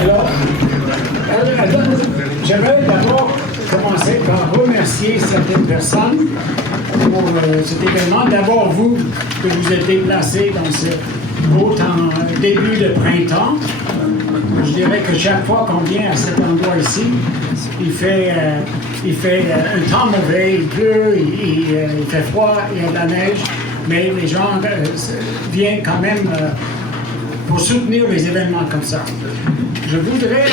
Alors, j'aimerais d'abord commencer par remercier certaines personnes pour cet événement. D'abord, vous, que vous êtes déplacés dans ce beau temps, début de printemps. Je dirais que chaque fois qu'on vient à cet endroit ici, il fait un temps mauvais, il pleut, il fait froid, il y a de la neige, mais les gens viennent quand même pour soutenir les événements comme ça. Je voudrais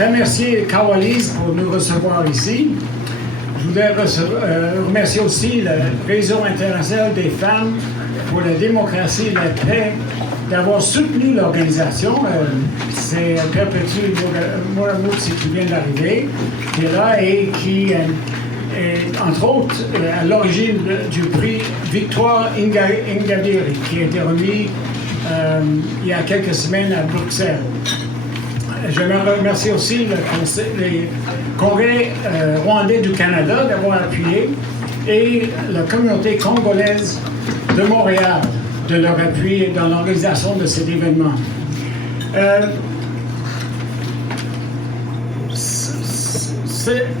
remercier Kawaliz pour nous recevoir ici. Je voudrais remercier aussi le Réseau international des femmes pour la démocratie et la paix d'avoir soutenu l'organisation. C'est Perpétue Mouramoutsi qui vient d'arriver, qui est là et qui est, entre autres, à l'origine du prix Victoire Ingabire, qui a été remis il y a quelques semaines à Bruxelles. J'aimerais remercier aussi le Congrès rwandais du Canada d'avoir appuyé et la communauté congolaise de Montréal de leur appui dans l'organisation de cet événement.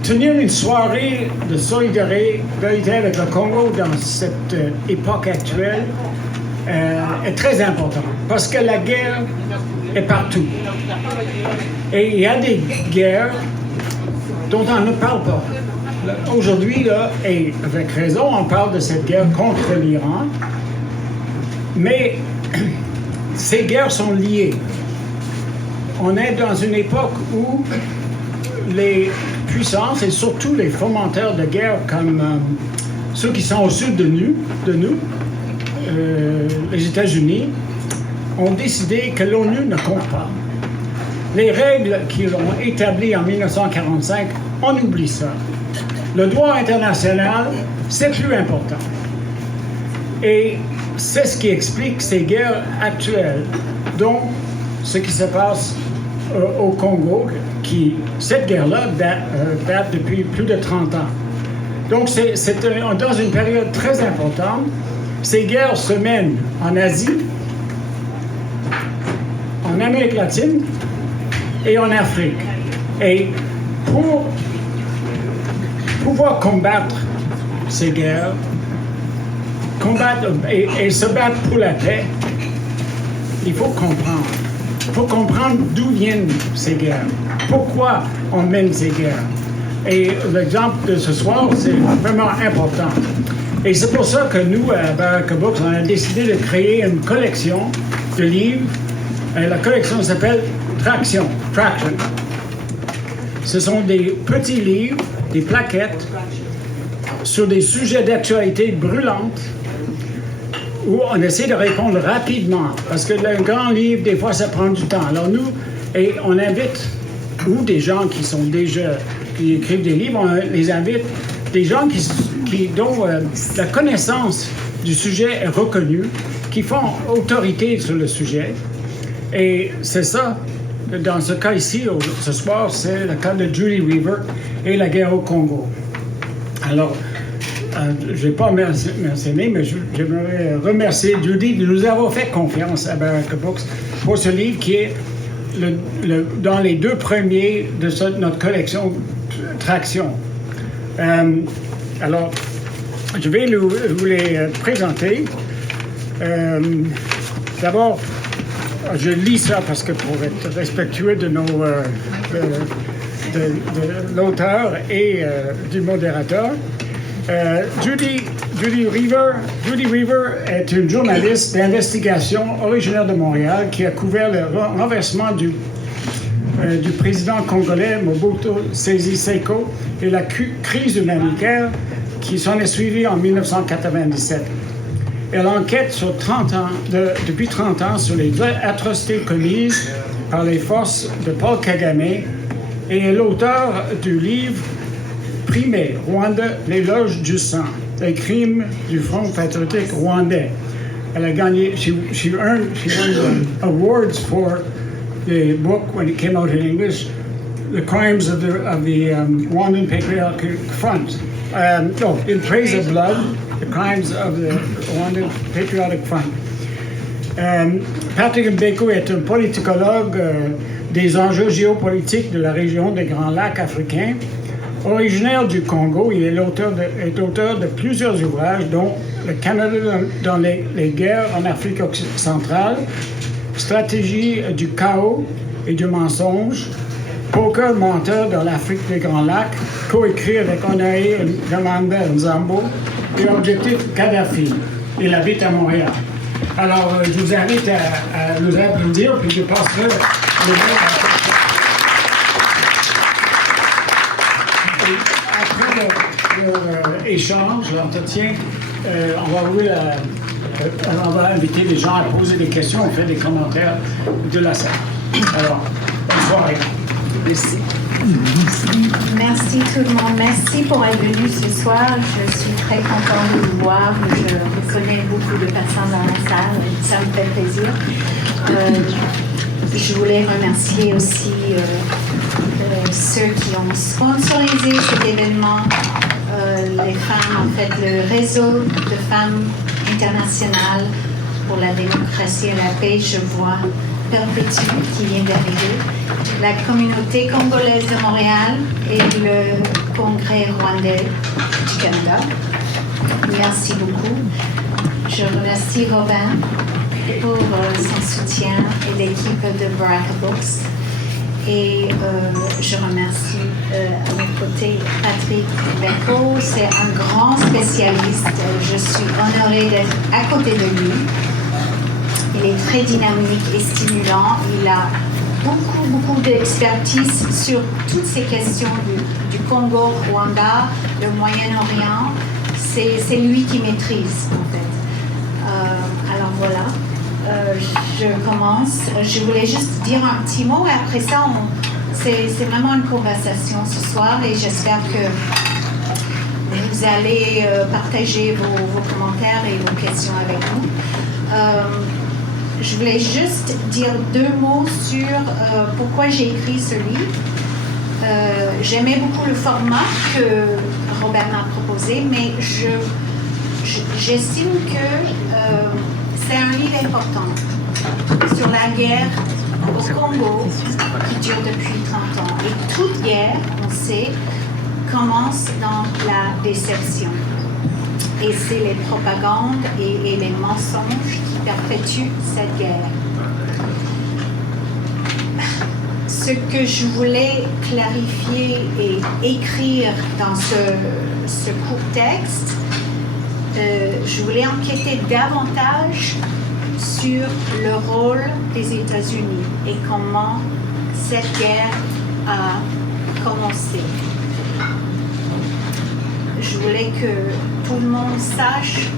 Tenir une soirée de solidarité avec le Congo dans cette époque actuelle est très important parce que la guerre est partout. Et il y a des guerres dont on ne parle pas. Aujourd'hui, là, et avec raison, on parle de cette guerre contre l'Iran, mais ces guerres sont liées. On est dans une époque où les puissances, et surtout les fomenteurs de guerre comme ceux qui sont au sud de nous, les États-Unis, ont décidé que l'ONU ne compte pas. Les règles qu'ils ont établies en 1945, on oublie ça. Le droit international, c'est plus important. Et c'est ce qui explique ces guerres actuelles, dont ce qui se passe au Congo, cette guerre-là date depuis plus de 30 ans. Donc, c'est dans une période très importante. Ces guerres se mènent en Asie, en Amérique latine et en Afrique. Et pour pouvoir combattre ces guerres, et se battre pour la paix, il faut comprendre. Il faut comprendre d'où viennent ces guerres, pourquoi on mène ces guerres. Et l'exemple de ce soir, c'est vraiment important. Et c'est pour ça que nous, à Baraka Books, on a décidé de créer une collection de livres. La collection s'appelle Traction. Ce sont des petits livres, des plaquettes, sur des sujets d'actualité brûlantes, où on essaie de répondre rapidement. Parce que un grand livre, des fois, ça prend du temps. Alors nous, et on invite, ou des gens qui écrivent des livres, on les invite, des gens dont la connaissance du sujet est reconnue, qui font autorité sur le sujet. Et c'est ça, dans ce cas ici, ce soir, c'est le cas de Judy Weaver et la guerre au Congo. Alors, je ne vais pas mentionner, mais j'aimerais remercier Judy de nous avoir fait confiance à Baraka Books pour ce livre qui est dans les deux premiers de notre collection Traction. Alors, je vais vous les présenter. D'abord, je lis ça parce que pour être respectueux de l'auteur et du modérateur. Judy Weaver est une journaliste d'investigation originaire de Montréal qui a couvert le renversement du président congolais Mobutu Sese Seko et la crise humanitaire qui s'en est suivie en 1997. Elle enquête depuis 30 ans sur les atrocités commises par les forces de Paul Kagame et est l'auteur du livre primé Rwanda, l'éloge du sang, les crimes du Front patriotique rwandais. Elle a gagné, she won awards for the book when it came out in English, The Crimes of the Rwandan Patriotic Front. In Praise of Blood, The Crimes of the Rwandan Patriotic Front. Patrick Mbeko est un politicologue des enjeux géopolitiques de la région des Grands Lacs africains. Originaire du Congo, il est auteur de plusieurs ouvrages, dont Le Canada dans les guerres en Afrique centrale, Stratégie du chaos et du mensonge, Poker menteur dans l'Afrique des Grands Lacs, coécrit avec Honoré Gamanda Nzambo, et Objectif Kadhafi. Il habite à Montréal. Alors, je vous invite à nous applaudir, puis je passerai le mot à après leur échange, l'entretien, on va inviter les gens à poser des questions, on fait des commentaires de la salle. Alors, bonne soirée. Merci. Merci tout le monde. Merci pour être venu ce soir. Je suis très contente de vous voir. Je connais beaucoup de personnes dans la salle. Ça me fait plaisir. Je voulais remercier aussi ceux qui ont sponsorisé cet événement. Les femmes, en fait, le réseau de femmes internationales pour la démocratie et la paix, je vois Perpétue qui vient d'arriver, la communauté congolaise de Montréal et le congrès rwandais du Canada. Merci beaucoup. Je remercie Robin pour son soutien et l'équipe de Baraka Books. Et je remercie à mes côtés Patrick Mbeko, c'est un grand spécialiste. Je suis honorée d'être à côté de lui. Il est très dynamique et stimulant. Il a beaucoup d'expertise sur toutes ces questions du Congo, Rwanda, le Moyen-Orient. C'est lui qui maîtrise, en fait. Alors voilà. Je commence. Je voulais juste dire un petit mot et après ça, c'est vraiment une conversation ce soir et j'espère que vous allez partager vos commentaires et vos questions avec nous. Je voulais juste dire 2 mots sur pourquoi j'ai écrit ce livre. J'aimais beaucoup le format que Robert m'a proposé, mais j'estime que c'est un livre important sur la guerre au Congo qui dure depuis 30 ans. Et toute guerre, on sait, commence dans la déception. Et c'est les propagandes et les mensonges qui perpétuent cette guerre. Ce que je voulais clarifier et écrire dans ce court texte, je voulais enquêter davantage sur le rôle des États-Unis et comment cette guerre a commencé. Je voulais que tout le monde sache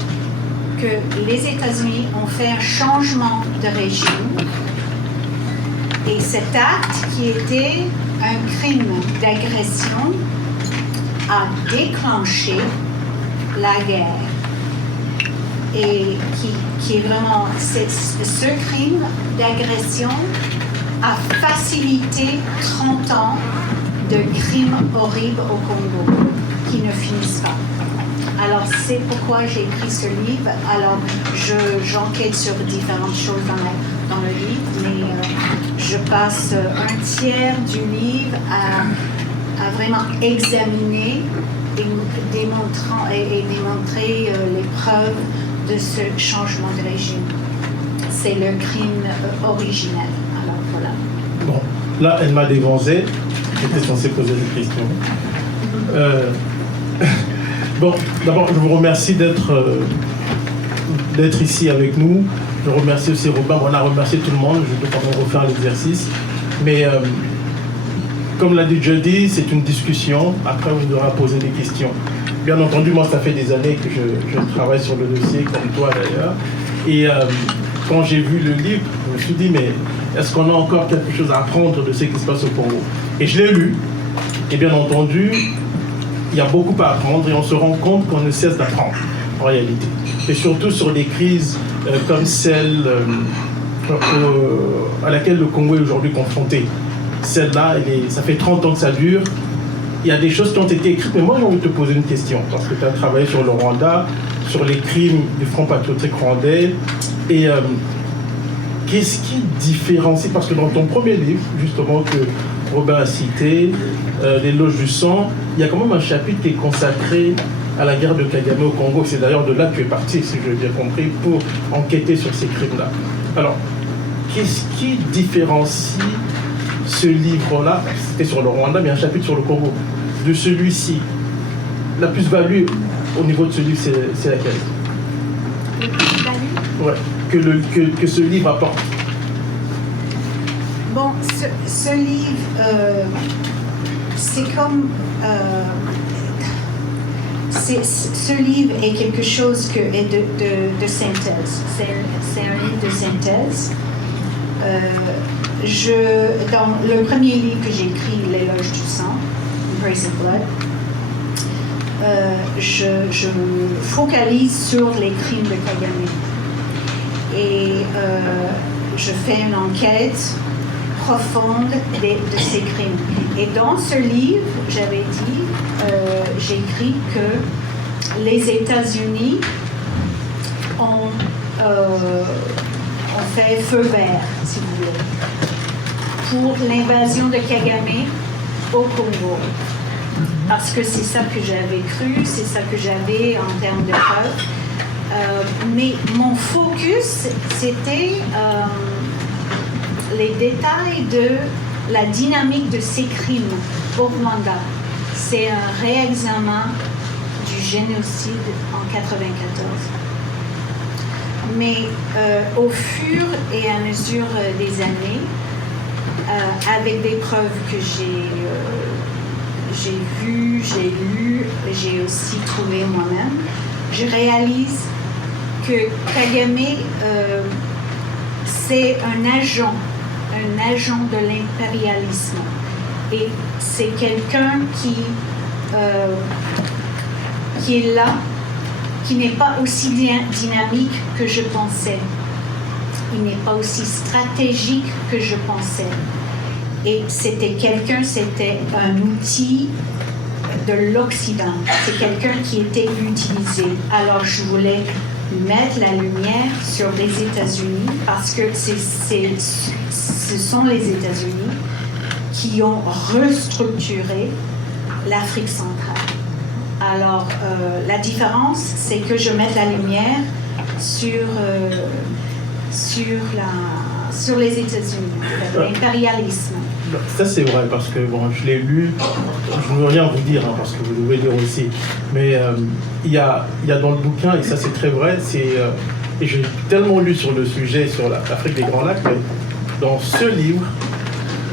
que les États-Unis ont fait un changement de régime et cet acte qui était un crime d'agression a déclenché la guerre. Et qui est vraiment, ce crime d'agression a facilité 30 ans de crimes horribles au Congo qui ne finissent pas. Alors c'est pourquoi j'ai écrit ce livre. Alors j'enquête sur différentes choses dans le livre, mais je passe un tiers du livre à vraiment examiner et démontrer les preuves de ce changement de régime. C'est le crime originel. Alors voilà. Bon, là, elle m'a dévancé. J'étais censé poser des questions. Bon, d'abord, je vous remercie d'être ici avec nous. Je remercie aussi Robin. On a remercié tout le monde. Je ne peux pas refaire l'exercice. Mais comme l'a dit Jody, c'est une discussion. Après, vous devrez poser des questions. Bien entendu, moi, ça fait des années que je travaille sur le dossier, comme toi d'ailleurs. Et quand j'ai vu le livre, je me suis dit, mais est-ce qu'on a encore quelque chose à apprendre de ce qui se passe au Congo? Et je l'ai lu. Et bien entendu, il y a beaucoup à apprendre et on se rend compte qu'on ne cesse d'apprendre, en réalité. Et surtout sur des crises comme celle à laquelle le Congo est aujourd'hui confronté. Celle-là, ça fait 30 ans que ça dure. Il y a des choses qui ont été écrites, mais moi j'ai envie de te poser une question, parce que tu as travaillé sur le Rwanda, sur les crimes du Front patriotique rwandais, et qu'est-ce qui différencie, parce que dans ton premier livre, justement, que Robin a cité, L'éloge du sang, il y a quand même un chapitre qui est consacré à la guerre de Kagame au Congo. C'est d'ailleurs de là que tu es parti, si je l'ai bien compris, pour enquêter sur ces crimes-là. Alors, qu'est-ce qui différencie ce livre-là, c'était sur le Rwanda, mais un chapitre sur le Congo, de celui-ci? La plus-value au niveau de ce livre, c'est laquelle? La plus-value? Ouais, que ce livre apporte. Bon, ce livre, c'est comme... ce livre est quelque chose de synthèse. C'est un livre de synthèse. Dans le premier livre que j'ai écrit, L'éloge du sang, Praise of Blood, je focalise sur les crimes de Kagame. Et je fais une enquête profonde de ces crimes. Et dans ce livre, j'avais dit, j'écris que les États-Unis ont fait feu vert, si vous voulez, pour l'invasion de Kagame au Congo. Parce que c'est ça que j'avais cru, c'est ça que j'avais en termes de preuves. Mais mon focus, c'était les détails de la dynamique de ces crimes au Rwanda. C'est un réexamen du génocide en 1994. Mais au fur et à mesure des années, avec des preuves que j'ai vues, j'ai lues, j'ai aussi trouvées moi-même, je réalise que Kagame, c'est un agent de l'impérialisme. Et c'est quelqu'un qui est là, qui n'est pas aussi dynamique que je pensais. Il n'est pas aussi stratégique que je pensais. Et c'était un outil de l'Occident. C'est quelqu'un qui était utilisé. Alors je voulais mettre la lumière sur les États-Unis parce que ce sont les États-Unis qui ont restructuré l'Afrique centrale. Alors, la différence, c'est que je mets la lumière sur les États-Unis, l'impérialisme. Ça, c'est vrai, parce que bon, je l'ai lu, je ne veux rien vous dire, parce que vous devez lire aussi, mais il y a dans le bouquin, et ça c'est très vrai, et j'ai tellement lu sur le sujet, sur l'Afrique des Grands Lacs, mais dans ce livre,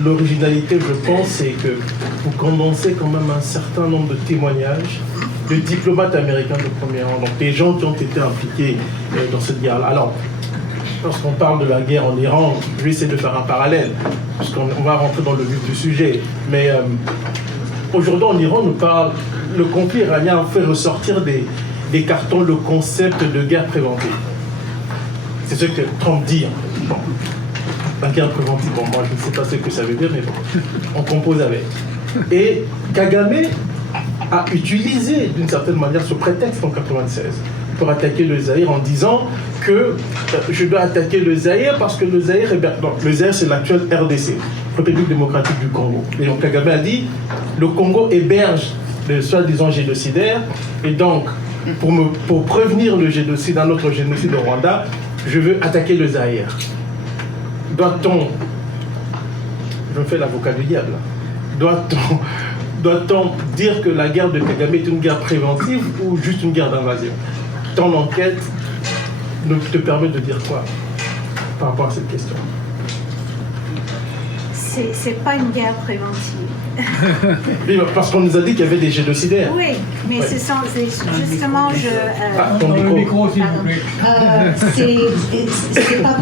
l'originalité, je pense, c'est que vous condensez quand même un certain nombre de témoignages de diplomates américains de premier rang, donc des gens qui ont été impliqués dans cette guerre-là. Alors, lorsqu'on parle de la guerre en Iran, je vais essayer de faire un parallèle, puisqu'on va rentrer dans le vif du sujet. Mais aujourd'hui en Iran, le conflit iranien fait ressortir des cartons le concept de guerre préventive. C'est ce que Trump dit. Bon, la guerre préventive, bon, moi je ne sais pas ce que ça veut dire, mais bon, on compose avec. Et Kagame a utilisé d'une certaine manière ce prétexte en 1996 pour attaquer le Zaïre en disant que je dois attaquer le Zaïre parce que le Zaïre, le Zaïre c'est l'actuelle RDC, République démocratique du Congo. Et donc Kagame a dit le Congo héberge le soi-disant génocidaire et donc pour prévenir le génocide, un autre génocide au Rwanda, je veux attaquer le Zaïre. Doit-on, je me fais l'avocat du diable, doit-on dire que la guerre de Kagame est une guerre préventive ou juste une guerre d'invasion? Ton enquête te permet de dire quoi par rapport à cette question? C'est pas une guerre préventive. Oui, parce qu'on nous a dit qu'il y avait des génocidaires. Oui, mais ouais. C'est justement ton micro, s'il vous plaît. C'est pas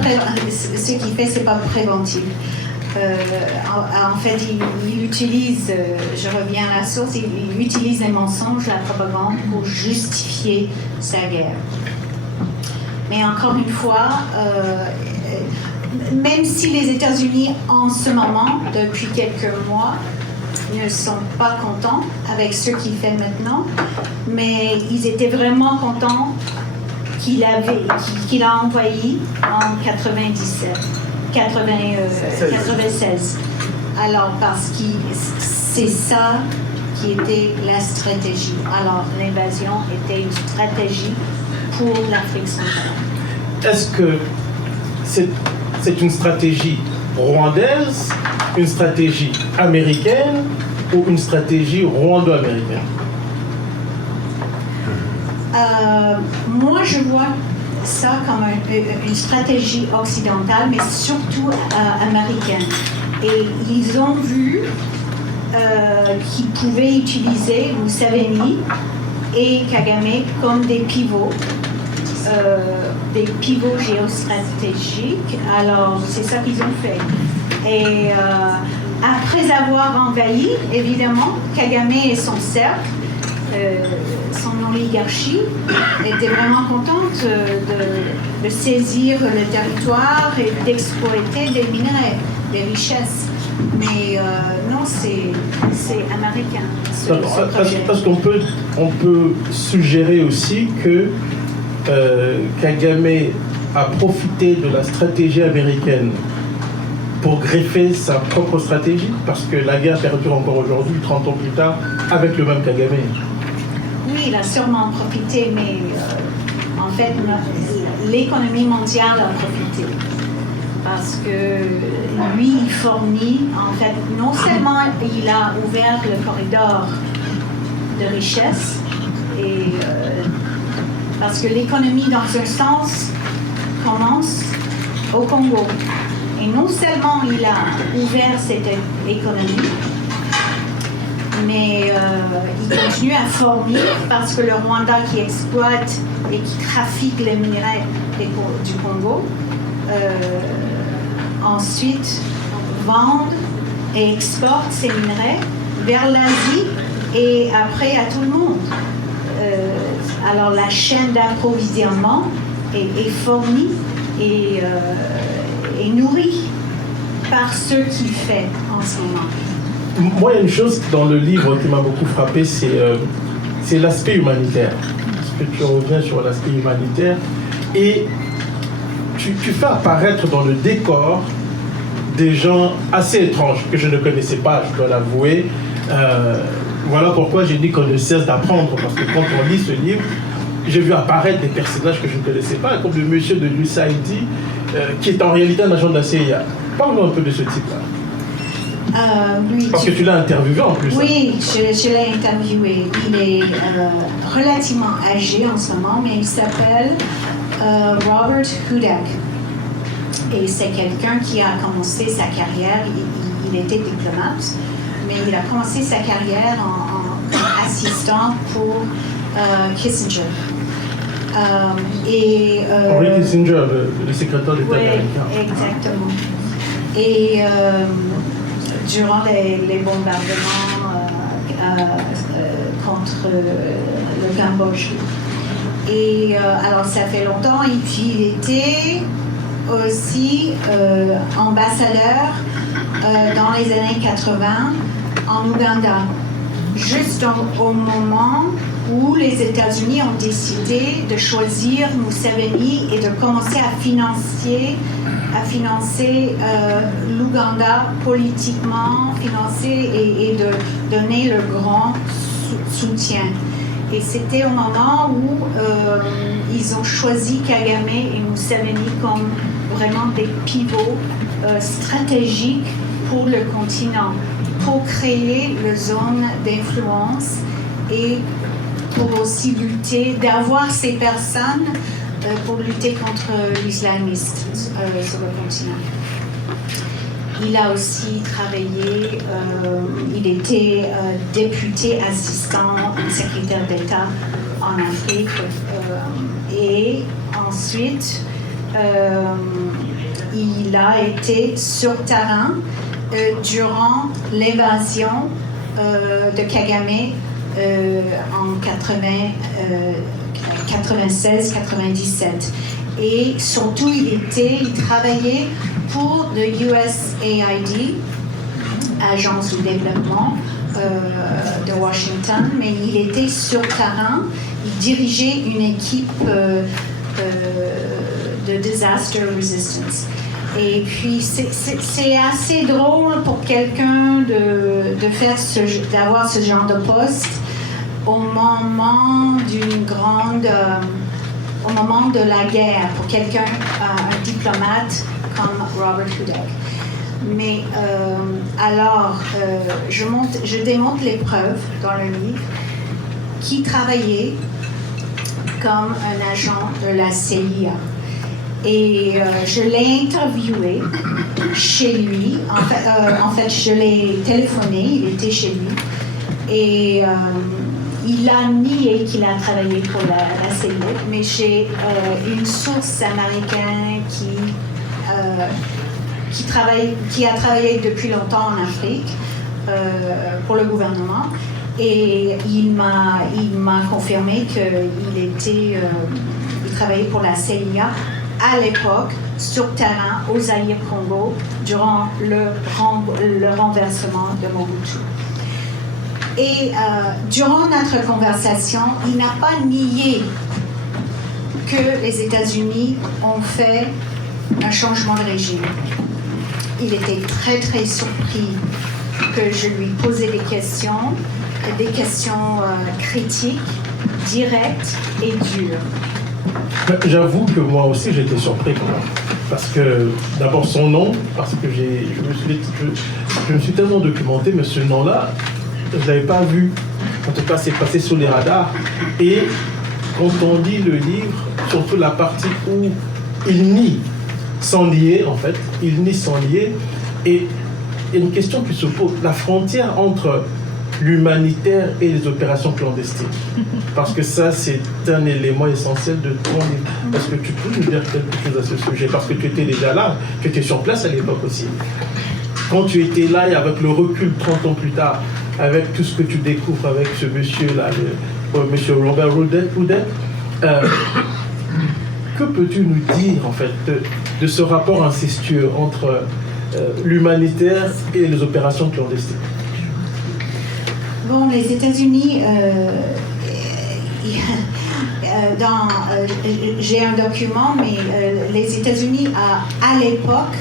ce qu'il fait, c'est pas préventif. En fait, il utilise, je reviens à la source, il utilise les mensonges, la propagande pour justifier sa guerre. Mais encore une fois, même si les États-Unis en ce moment, depuis quelques mois, ne sont pas contents avec ce qu'il fait maintenant, mais ils étaient vraiment contents qu'il a envoyé en 1997. 96. Alors, parce que c'est ça qui était la stratégie. Alors, l'invasion était une stratégie pour l'Afrique centrale. Est-ce que c'est une stratégie rwandaise, une stratégie américaine ou une stratégie rwando-américaine? Moi, je vois ça comme une stratégie occidentale, mais surtout américaine. Et ils ont vu qu'ils pouvaient utiliser Museveni et Kagame comme des pivots géostratégiques. Alors, c'est ça qu'ils ont fait. Et après avoir envahi, évidemment, Kagame et son cercle, son oligarchie, était vraiment contente de saisir le territoire et d'exploiter des minerais, des richesses. Mais non, c'est américain. Parce qu'on peut suggérer aussi que Kagame a profité de la stratégie américaine pour greffer sa propre stratégie, parce que la guerre perdure encore aujourd'hui, 30 ans plus tard, avec le même Kagame. Oui, il a sûrement profité, mais en fait, l'économie mondiale a profité. Parce que lui, il fournit, en fait, non seulement il a ouvert le corridor de richesse, et, parce que l'économie, dans un sens, commence au Congo. Et non seulement il a ouvert cette économie, mais il continue à fournir parce que le Rwanda qui exploite et qui trafique les minerais du Congo, ensuite vend et exporte ces minerais vers l'Asie et après à tout le monde. Alors la chaîne d'approvisionnement est fournie et nourrie par ce qu'il fait en ce moment. Moi, il y a une chose dans le livre qui m'a beaucoup frappé, c'est l'aspect humanitaire. Parce que tu reviens sur l'aspect humanitaire et tu fais apparaître dans le décor des gens assez étranges que je ne connaissais pas, je dois l'avouer. Voilà pourquoi j'ai dit qu'on ne cesse d'apprendre, parce que quand on lit ce livre, j'ai vu apparaître des personnages que je ne connaissais pas, comme le monsieur de l'USAID, qui est en réalité un agent de la CIA. Parle-nous un peu de ce type-là. Oui, parce que tu l'as interviewé en plus. Oui, je l'ai interviewé. Il est relativement âgé en ce moment, mais il s'appelle Robert Hudak. Et c'est quelqu'un qui a commencé sa carrière, il était diplomate, mais il a commencé sa carrière en assistant pour Kissinger. Henry Kissinger, le secrétaire d'État américain. Exactement. Et durant les bombardements contre le Cambodge. Et alors ça fait longtemps, et puis il était aussi ambassadeur dans les années 80 en Ouganda, juste au moment où les États-Unis ont décidé de choisir Museveni et de commencer à financer l'Ouganda politiquement, et de donner le grand soutien. Et c'était au moment où ils ont choisi Kagame et Museveni comme vraiment des pivots stratégiques pour le continent, pour créer une zone d'influence et pour aussi lutter, d'avoir ces personnes pour lutter contre l'islamisme sur le continent. Il a aussi travaillé, il était député assistant secrétaire d'État en Afrique et ensuite il a été sur terrain durant l'invasion de Kagame en 96-97. Et surtout, il travaillait pour le USAID, Agence du développement de Washington, mais il était sur terrain, il dirigeait une équipe de disaster resistance. Et puis, c'est assez drôle pour quelqu'un d'avoir ce genre de poste au moment au moment de la guerre, pour quelqu'un, un diplomate comme Robert Hudak. Mais je démontre les preuves dans le livre qui travaillait comme un agent de la CIA. Et je l'ai interviewé chez lui. En fait, je l'ai téléphoné, il était chez lui. Et il a nié qu'il a travaillé pour la CIA, mais j'ai une source américaine qui a travaillé depuis longtemps en Afrique pour le gouvernement. Et il m'a confirmé qu'il travaillait pour la CIA à l'époque, sur terrain, au Zaïre-Congo, durant le renversement de Mobutu. Et durant notre conversation, il n'a pas nié que les États-Unis ont fait un changement de régime. Il était très, très surpris que je lui posais des questions critiques, directes et dures. J'avoue que moi aussi j'étais surpris quand même. Parce que d'abord son nom, parce que je me suis tellement documenté, mais ce nom-là, je ne l'avais pas vu. En tout cas, c'est passé sous les radars. Et quand on lit le livre, surtout la partie où il nie sans lier, en fait, il nie sans lier. Et il y a une question qui se pose, la frontière entre l'humanitaire et les opérations clandestines. Parce que ça, c'est un élément essentiel de ton livre. Est-ce que tu peux nous dire quelque chose à ce sujet? Parce que tu étais déjà là, tu étais sur place à l'époque aussi. Quand tu étais là et avec le recul 30 ans plus tard, avec tout ce que tu découvres avec ce monsieur-là, monsieur Robert Hudak, que peux-tu nous dire en fait de ce rapport incestueux entre l'humanitaire et les opérations clandestines? Bon, les États-Unis, j'ai un document, mais les États-Unis, à l'époque,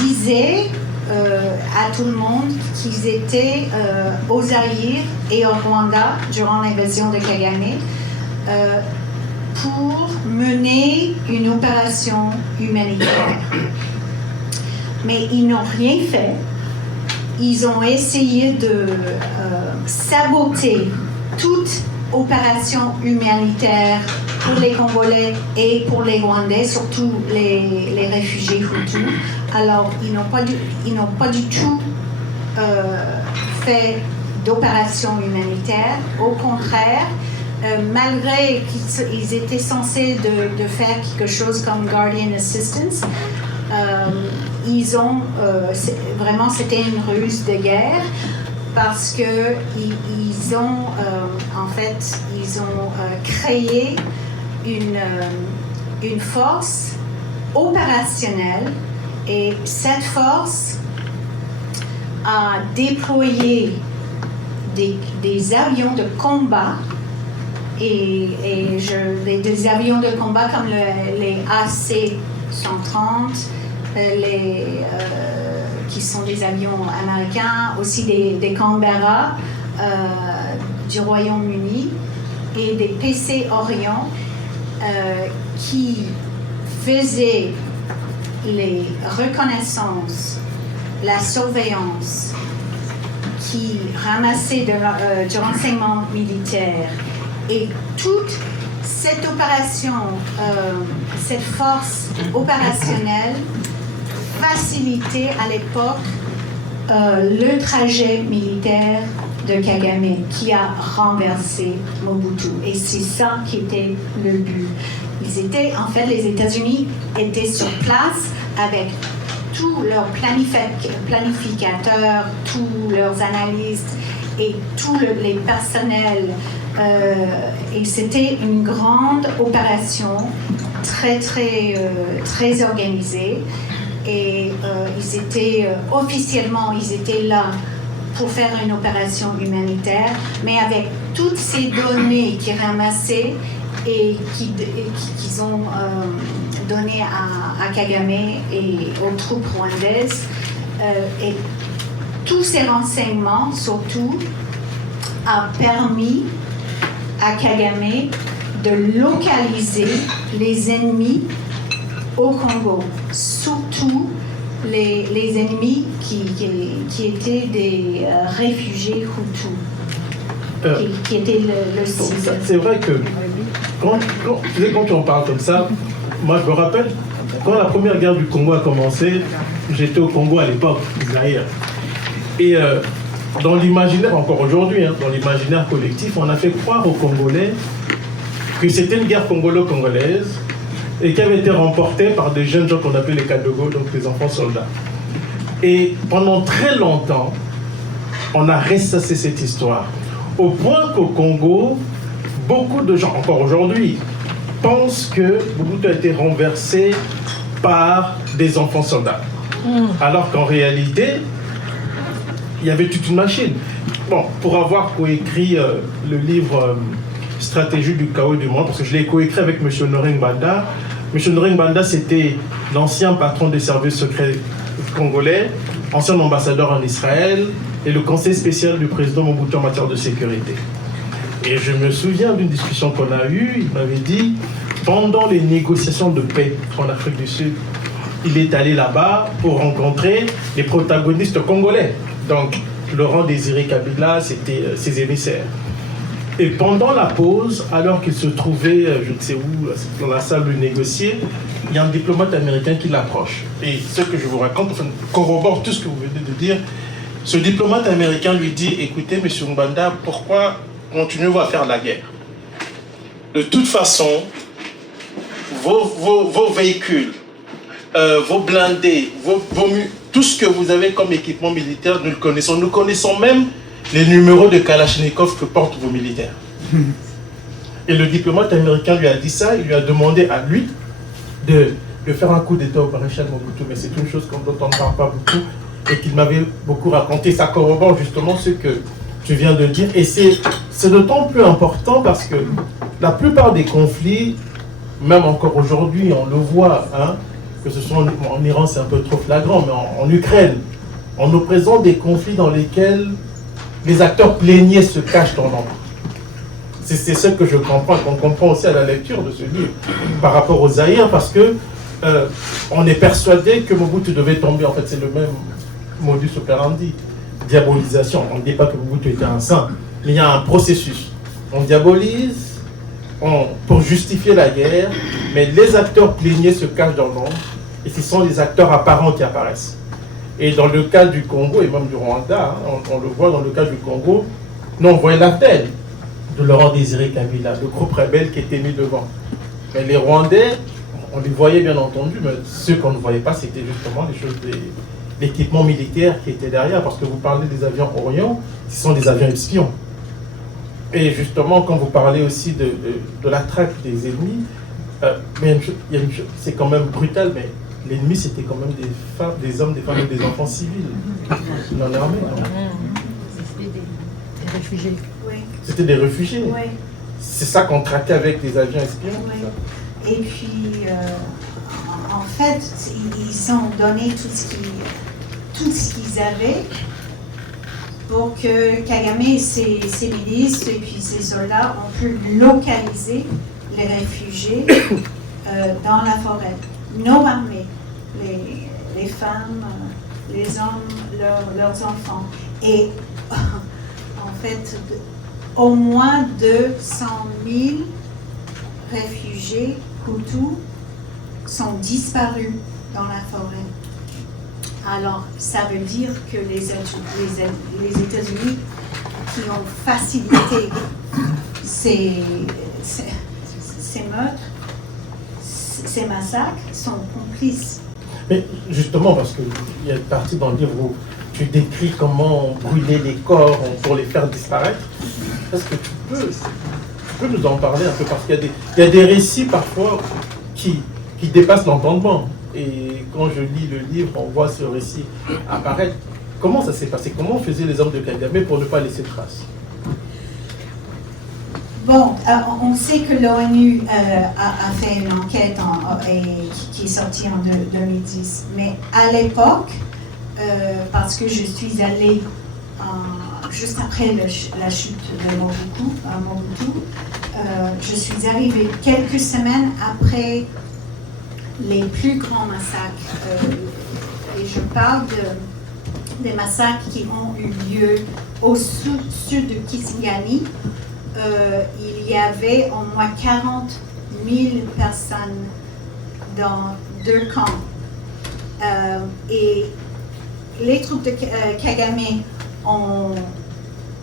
disaient à tout le monde qu'ils étaient au Zaïre et au Rwanda durant l'invasion de Kagame pour mener une opération humanitaire. Mais ils n'ont rien fait. Ils ont essayé de saboter toute opération humanitaire pour les Congolais et pour les Rwandais, surtout les réfugiés Hutus. Alors, ils n'ont pas du tout fait d'opération humanitaire. Au contraire, malgré qu'ils étaient censés de faire quelque chose comme Guardian Assistance, vraiment, c'était une ruse de guerre parce que ils ont créé une force opérationnelle, et cette force a déployé des avions de combat et des avions de combat comme les AC-130, qui sont des avions américains, aussi des Canberra du Royaume-Uni et des PC Orion qui faisaient les reconnaissances, la surveillance, qui ramassaient du renseignement militaire. Et toute cette opération, cette force opérationnelle facilitait à l'époque le trajet militaire de Kagame qui a renversé Mobutu. Et c'est ça qui était le but. Les États-Unis étaient sur place avec tous leurs planificateurs, tous leurs analystes et tous les personnels. Et c'était une grande opération très, très, très organisée. Et officiellement, ils étaient là pour faire une opération humanitaire, mais avec toutes ces données qu'ils ramassaient et qu'ils ont donné à Kagame et aux troupes rwandaises. Et tous ces renseignements, surtout, a permis à Kagame de localiser les ennemis au Congo, surtout les ennemis qui étaient des réfugiés Hutus, qui étaient le cible. C'est vrai que quand tu en parles comme ça, moi je me rappelle, quand la première guerre du Congo a commencé, j'étais au Congo à l'époque, Zaïre. Et dans l'imaginaire, encore aujourd'hui, dans l'imaginaire collectif, on a fait croire aux Congolais que c'était une guerre congolo-congolaise et qui avait été remportée par des jeunes gens qu'on appelait les Kadogo, donc les enfants soldats. Et pendant très longtemps, on a ressassé cette histoire. Au point qu'au Congo, beaucoup de gens, encore aujourd'hui, pensent que Mobutu a été renversé par des enfants soldats. Alors qu'en réalité, il y avait toute une machine. Bon, pour avoir coécrit le livre Stratégie du chaos du monde, parce que je l'ai coécrit avec M. Honoré Mbanda. M. Honoré Mbanda, c'était l'ancien patron des services secrets congolais, ancien ambassadeur en Israël et le conseiller spécial du président Mobutu en matière de sécurité. Et je me souviens d'une discussion qu'on a eue, il m'avait dit, pendant les négociations de paix en Afrique du Sud, il est allé là-bas pour rencontrer les protagonistes congolais. Donc, Laurent Désiré Kabila, c'était ses émissaires. Et pendant la pause, alors qu'il se trouvait, je ne sais où, dans la salle de négocier, il y a un diplomate américain qui l'approche. Et ce que je vous raconte, corrobore tout ce que vous venez de dire. Ce diplomate américain lui dit, écoutez, M. Mbanda, pourquoi continuez-vous à faire la guerre? De toute façon, vos véhicules, vos blindés, tout ce que vous avez comme équipement militaire, nous le connaissons. Nous connaissons même les numéros de Kalachnikov que portent vos militaires. Et le diplomate américain lui a dit ça, il lui a demandé à lui de faire un coup d'État au maréchal Mobutu, mais c'est une chose dont on ne parle pas beaucoup et qu'il m'avait beaucoup raconté. Ça corrobore justement ce que tu viens de dire. Et c'est d'autant plus important parce que la plupart des conflits, même encore aujourd'hui, on le voit, que ce soit en Iran, c'est un peu trop flagrant, mais en Ukraine, on nous présente des conflits dans lesquels les acteurs pléniers se cachent dans l'ombre. C'est ce que je comprends, qu'on comprend aussi à la lecture de ce livre par rapport aux Zaïre, parce que on est persuadé que Mobutu devait tomber. En fait, c'est le même modus operandi, diabolisation. On ne dit pas que Mobutu était un saint, mais il y a un processus. On diabolise pour justifier la guerre, mais les acteurs pléniers se cachent dans l'ombre, et ce sont les acteurs apparents qui apparaissent. Et dans le cas du Congo, et même du Rwanda, on le voit dans le cas du Congo, nous on voyait la tête de Laurent Désiré Kabila, le groupe rebelle qui était mis devant. Mais les Rwandais, on les voyait bien entendu, mais ce qu'on ne voyait pas, c'était justement les choses l'équipement militaire qui était derrière, parce que vous parlez des avions Orion, ce sont des avions espions. Et justement, quand vous parlez aussi de la traque des ennemis, c'est quand même brutal, mais l'ennemi, c'était quand même des femmes, des hommes, des femmes et des enfants civils dans l'armée. Des réfugiés. Oui. C'était des réfugiés. Oui. C'est ça qu'on traquait avec des avions espions. Oui. Et puis, en fait, ils ont donné tout ce qu'ils avaient pour que Kagame et ses milices et puis ses soldats ont pu localiser les réfugiés dans la forêt. Nos armées, les femmes, les hommes, leurs enfants. Et en fait, au moins 200 000 réfugiés Hutus sont disparus dans la forêt. Alors, ça veut dire que les États-Unis qui ont facilité ces meurtres, ces massacres, sont complices. Mais justement, parce qu'il y a une partie dans le livre où tu décris comment brûler les corps pour les faire disparaître. Est-ce que tu peux nous en parler un peu? Parce qu'il y a des récits parfois qui dépassent l'entendement. Et quand je lis le livre, on voit ce récit apparaître. Comment ça s'est passé? Comment faisaient les hommes de Kagame pour ne pas laisser de traces? Bon, on sait que l'ONU a fait une enquête qui est sortie en 2010, mais à l'époque, parce que je suis allée juste après la chute de Mobutu, je suis arrivée quelques semaines après les plus grands massacres. Et je parle des massacres qui ont eu lieu au sud de Kisangani. Il y avait au moins 40 000 personnes dans 2 camps. Et les troupes de Kagame ont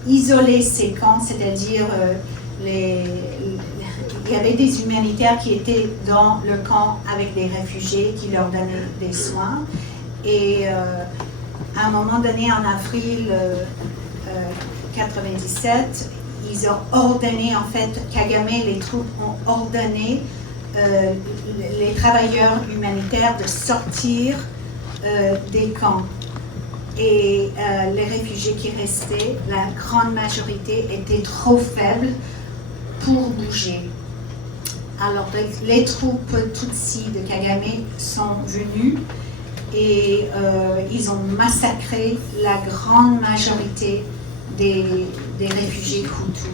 isolé ces camps, c'est-à-dire il y avait des humanitaires qui étaient dans le camp avec des réfugiés qui leur donnaient des soins. Et à un moment donné, en avril 1997, ils ont ordonné, en fait, Kagame, les troupes ont ordonné les travailleurs humanitaires de sortir des camps. Et les réfugiés qui restaient, la grande majorité, étaient trop faibles pour bouger. Alors, les troupes Tutsi de Kagame sont venues et ils ont massacré la grande majorité des réfugiés Hutus,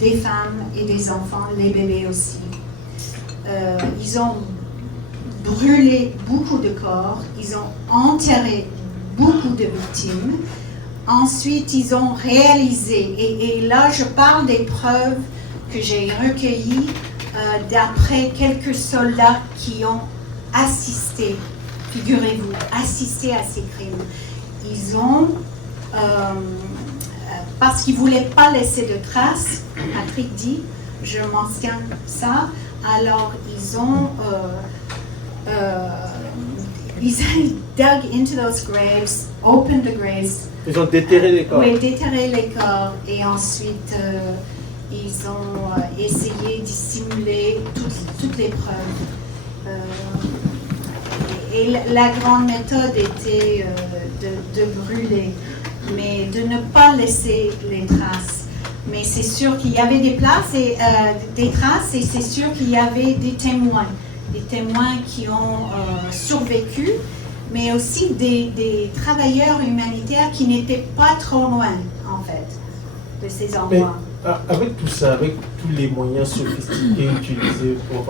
des femmes et des enfants, les bébés aussi. Ils ont brûlé beaucoup de corps, ils ont enterré beaucoup de victimes. Ensuite, ils ont réalisé, et là je parle des preuves que j'ai recueillies d'après quelques soldats qui ont assisté, figurez-vous, assisté à ces crimes. Ils ont, parce qu'ils ne voulaient pas laisser de traces, Patrick dit, je mentionne ça, alors ils ont dug into those graves, opened the graves. Ils ont déterré les corps. Oui, déterré les corps, et ensuite ils ont essayé de simuler toutes les preuves. Et la grande méthode était de brûler, mais de ne pas laisser les traces. Mais c'est sûr qu'il y avait des traces, et c'est sûr qu'il y avait des témoins qui ont survécu, mais aussi des travailleurs humanitaires qui n'étaient pas trop loin, en fait, de ces endroits. Mais avec tout ça, avec tous les moyens sophistiqués utilisés pour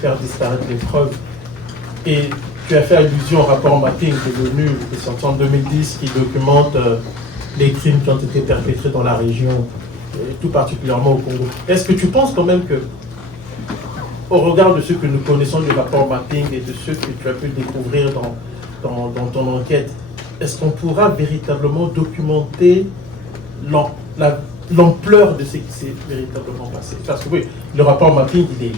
faire disparaître les preuves, et tu as fait allusion au rapport Mapping de l'ONU qui est sorti en 2010, qui documente les crimes qui ont été perpétrés dans la région, et tout particulièrement au Congo. Est-ce que tu penses quand même que, au regard de ce que nous connaissons du rapport Mapping et de ce que tu as pu découvrir dans ton enquête, est-ce qu'on pourra véritablement documenter l'ampleur de ce qui s'est véritablement passé? Parce que oui, le rapport Mapping, il est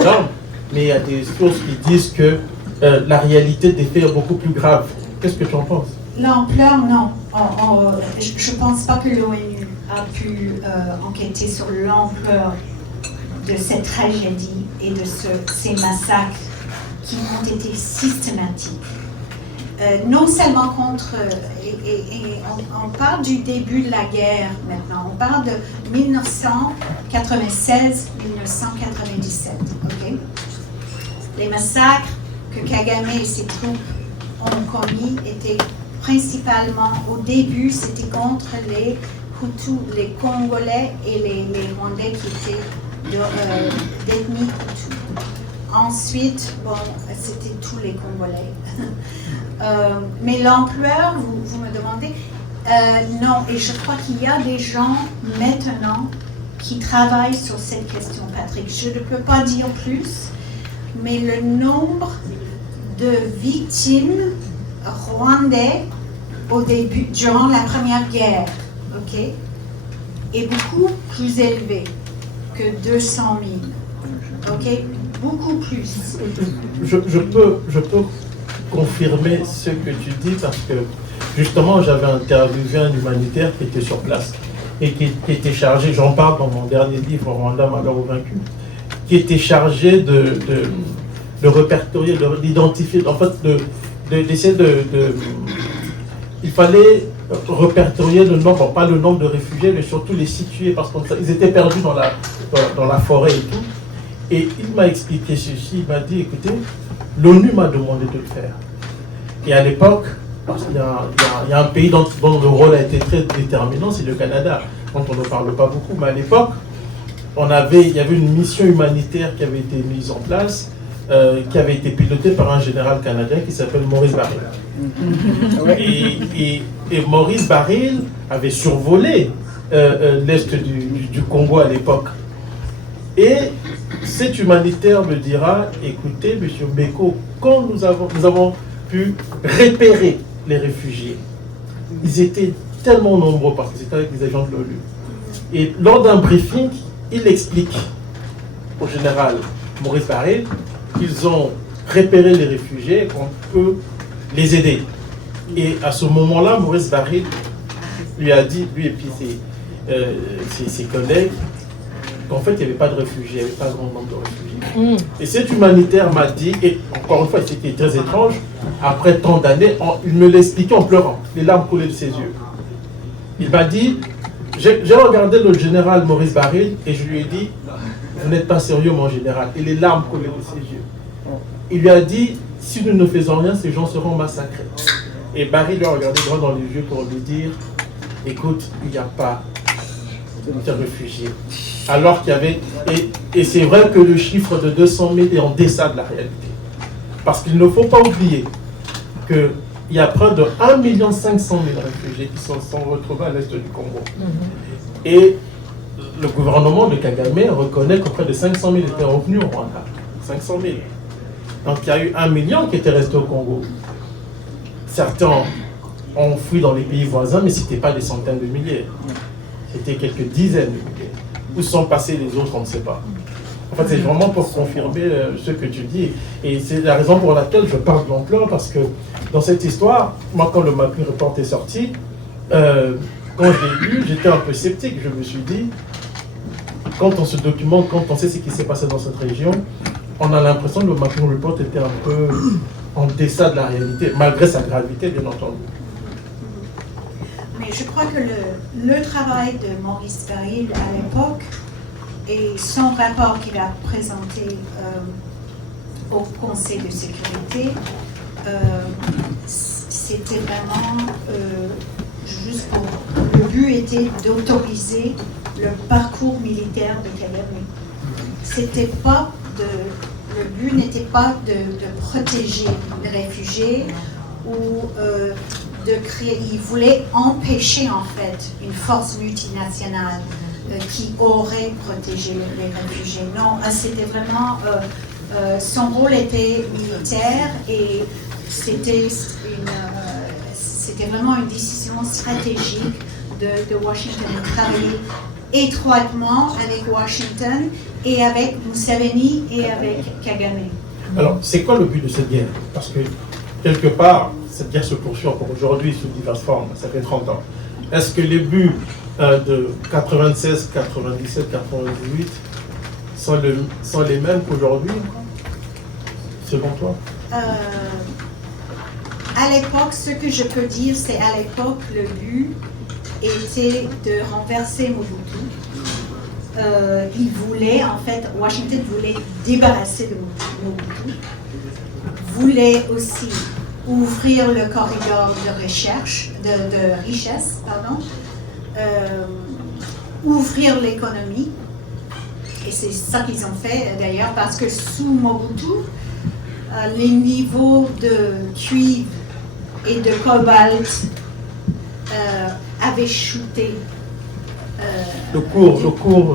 énorme, mais il y a des sources qui disent que la réalité des faits est beaucoup plus grave. Qu'est-ce que tu en penses? L'ampleur, non. Je ne pense pas que l'ONU a pu enquêter sur l'ampleur de cette tragédie et de ces massacres qui ont été systématiques. Non seulement contre... on parle du début de la guerre maintenant. On parle de 1996-1997. Okay? Les massacres que Kagame et ses troupes ont commis étaient principalement, au début, c'était contre les Hutus, les Congolais et les Rwandais qui étaient d'ethnie Hutu. Ensuite, bon, c'était tous les Congolais. Mais l'ampleur, vous me demandez, non, et je crois qu'il y a des gens maintenant qui travaillent sur cette question, Patrick. Je ne peux pas dire plus, mais le nombre de victimes rwandais au début, durant la Première Guerre, okay, est beaucoup plus élevé que 200 000. Okay? Beaucoup plus. Je peux confirmer ce que tu dis parce que justement j'avais interviewé un humanitaire qui était sur place et qui était chargé, j'en parle dans mon dernier livre Rwanda malheur aux vaincus, qui était chargé de répertorier, d'identifier, en fait d'essayer il fallait répertorier le nombre, pas le nombre de réfugiés, mais surtout les situer, parce qu'ils étaient perdus dans la forêt et tout. Et il m'a expliqué ceci, il m'a dit, écoutez, l'ONU m'a demandé de le faire. Et à l'époque, parce qu'il y a un pays dont le rôle a été très déterminant, c'est le Canada, dont on ne parle pas beaucoup, mais à l'époque, il y avait une mission humanitaire qui avait été mise en place, qui avait été pilotée par un général canadien qui s'appelle Maurice Baril. Et Maurice Baril avait survolé l'est du Congo à l'époque. Et cet humanitaire me dira, écoutez, M. Beko, quand nous avons pu repérer les réfugiés, ils étaient tellement nombreux parce que c'était avec les agents de l'ONU. Et lors d'un briefing, il explique au général Maurice Baril qu'ils ont repéré les réfugiés et qu'on peut les aider. Et à ce moment-là, Maurice Baril lui a dit, lui et puis ses collègues, qu'en fait, il n'y avait pas de réfugiés, il n'y avait pas grand nombre de réfugiés. Et cet humanitaire m'a dit, et encore une fois, c'était très étrange, après tant d'années, il me l'expliquait en pleurant, les larmes coulaient de ses yeux. Il m'a dit, j'ai regardé le général Maurice Baril et je lui ai dit, vous n'êtes pas sérieux, mon général. Et les larmes coulaient de ses yeux. Il lui a dit, si nous ne faisons rien, ces gens seront massacrés. Et Baril lui a regardé droit dans les yeux pour lui dire, écoute, il n'y a pas de réfugiés. Alors qu'il y avait... Et c'est vrai que le chiffre de 200 000 est en deçà de la réalité. Parce qu'il ne faut pas oublier qu'il y a près de 1 500 000 réfugiés qui sont retrouvés à l'est du Congo. Et le gouvernement de Kagame reconnaît que près de 500 000 étaient revenus au Rwanda. 500 000. Donc il y a eu 1 million qui étaient restés au Congo. Certains ont fui dans les pays voisins, mais ce n'était pas des centaines de milliers. C'était quelques dizaines de milliers. Où sont passés les autres, on ne sait pas. En fait, c'est vraiment pour confirmer ce que tu dis. Et c'est la raison pour laquelle je parle de l'ampleur, parce que dans cette histoire, moi, quand le Macri Report est sorti, quand je l'ai lu, j'étais un peu sceptique. Je me suis dit, quand on se documente, quand on sait ce qui s'est passé dans cette région, on a l'impression que le Macri Report était un peu en deçà de la réalité, malgré sa gravité, bien entendu. Mais je crois que le travail de Maurice Baril à l'époque et son rapport qu'il a présenté au Conseil de sécurité, c'était vraiment juste pour... Le but était d'autoriser le parcours militaire de Kagame. C'était pas le but n'était pas de protéger les réfugiés ou de créer. Il voulait empêcher en fait une force multinationale qui aurait protégé les réfugiés. Non, c'était vraiment son rôle était militaire et c'était vraiment une décision stratégique de Washington de travailler étroitement avec Washington et avec Museveni et avec Kagame. Alors, c'est quoi le but de cette guerre? Parce que, quelque part, cette guerre se poursuit encore aujourd'hui sous diverses formes, ça fait 30 ans. Est-ce que les buts de 96, 97, 98 sont les mêmes qu'aujourd'hui, selon toi? À l'époque, ce que je peux dire, c'est à l'époque, le but était de renverser Mobutu. Il voulait, en fait, Washington voulait débarrasser de Mobutu, voulait aussi ouvrir le corridor de richesse, ouvrir l'économie, et c'est ça qu'ils ont fait d'ailleurs, parce que sous Mobutu, les niveaux de cuivre et de cobalt avaient chuté. Le cours.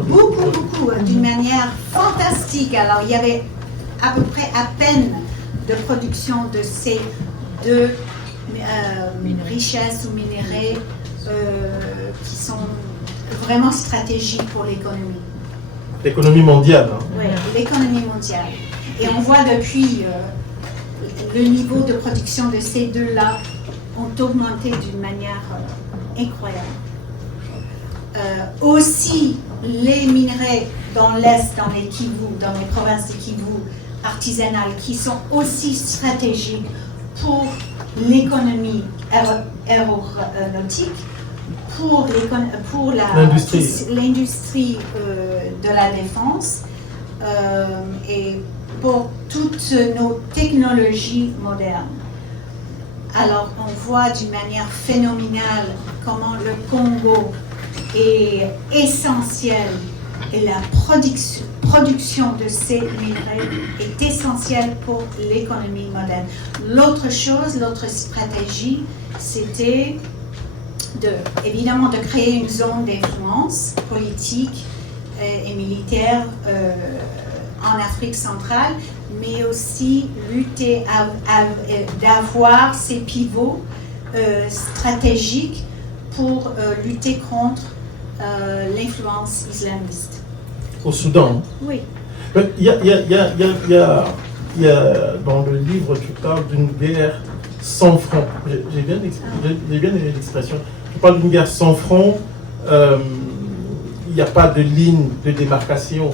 Beaucoup, d'une manière fantastique. Alors, il y avait à peu près à peine de production de ces deux richesses ou minéraux qui sont vraiment stratégiques pour l'économie. L'économie mondiale. Hein. Oui, l'économie mondiale. Et on voit depuis le niveau de production de ces deux-là ont augmenté d'une manière incroyable. Aussi, les minerais dans l'Est, dans les Kivu, dans les provinces de Kivu artisanales, qui sont aussi stratégiques pour l'économie aéronautique, pour l'industrie de la défense et pour toutes nos technologies modernes. Alors, on voit d'une manière phénoménale comment le Congo est essentiel et la production de ces minerais est essentielle pour l'économie moderne. L'autre chose, l'autre stratégie, c'était évidemment de créer une zone d'influence politique et militaire en Afrique centrale, mais aussi lutter d'avoir ces pivots stratégiques pour lutter contre l'influence islamiste. Au Soudan? Oui. Il y a dans le livre, tu parles d'une guerre sans front. J'ai bien aimé l'expression. Tu parles d'une guerre sans front. Il n'y a pas de ligne de démarcation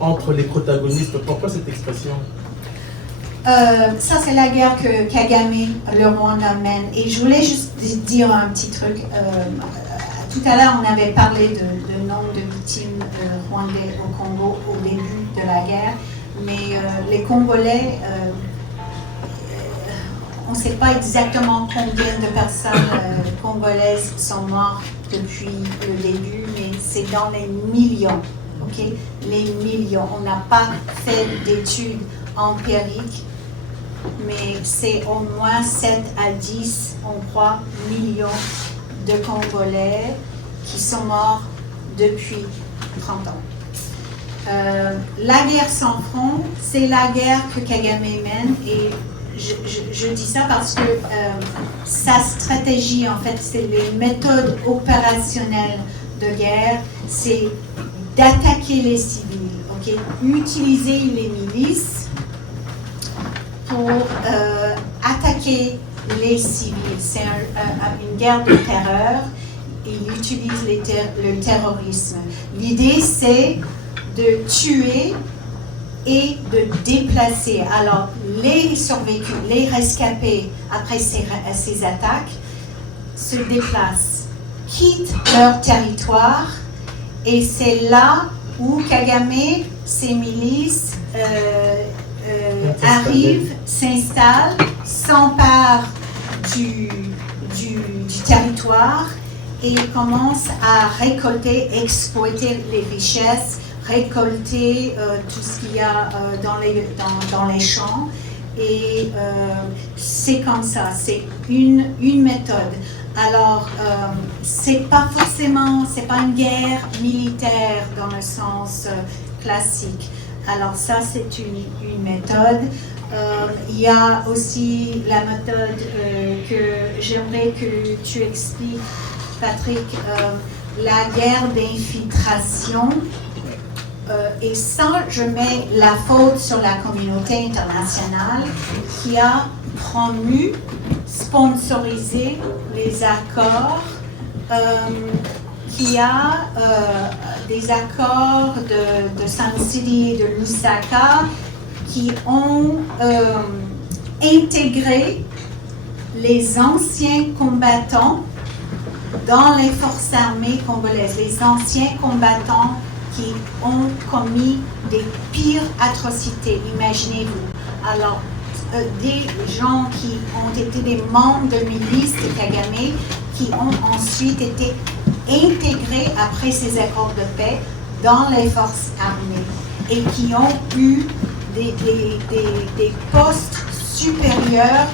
entre les protagonistes. Pourquoi cette expression? Ça, c'est la guerre que Kagame, le Rwanda, mène. Et je voulais juste dire un petit truc. Tout à l'heure, on avait parlé de nombre de victimes rwandais au Congo au début de la guerre. Mais les Congolais, on ne sait pas exactement combien de personnes congolaises sont mortes depuis le début, mais c'est dans les millions. Okay? Les millions. On n'a pas fait d'études empiriques, mais c'est au moins 7 à 10, on croit, millions de Congolais qui sont morts depuis 30 ans. La guerre sans front, c'est la guerre que Kagame mène, et je dis ça parce que sa stratégie, en fait, c'est les méthodes opérationnelles de guerre, c'est d'attaquer les civils, okay? Utiliser les milices pour attaquer les civils. C'est une guerre de terreur. Il utilise le terrorisme. L'idée, c'est de tuer et de déplacer. Alors, les survécus, les rescapés, après ces attaques, se déplacent, quittent leur territoire, et c'est là où Kagame, ses milices arrivent, s'installent, s'emparent du territoire et commencent à récolter, exploiter les richesses, récolter tout ce qu'il y a dans les champs. Et c'est comme ça, c'est une méthode. Alors, c'est pas une guerre militaire dans le sens classique. Alors ça, c'est une méthode. Il y a aussi la méthode que j'aimerais que tu expliques, Patrick, la guerre d'infiltration. Et ça, je mets la faute sur la communauté internationale qui a promu, sponsorisé les accords, qui a des accords de Sun City et de Lusaka qui ont intégré les anciens combattants dans les forces armées congolaises, les anciens combattants qui ont commis des pires atrocités, imaginez-vous. Alors, des gens qui ont été des membres de milices de Kagame, qui ont ensuite été intégrés après ces accords de paix dans les forces armées et qui ont eu des postes supérieurs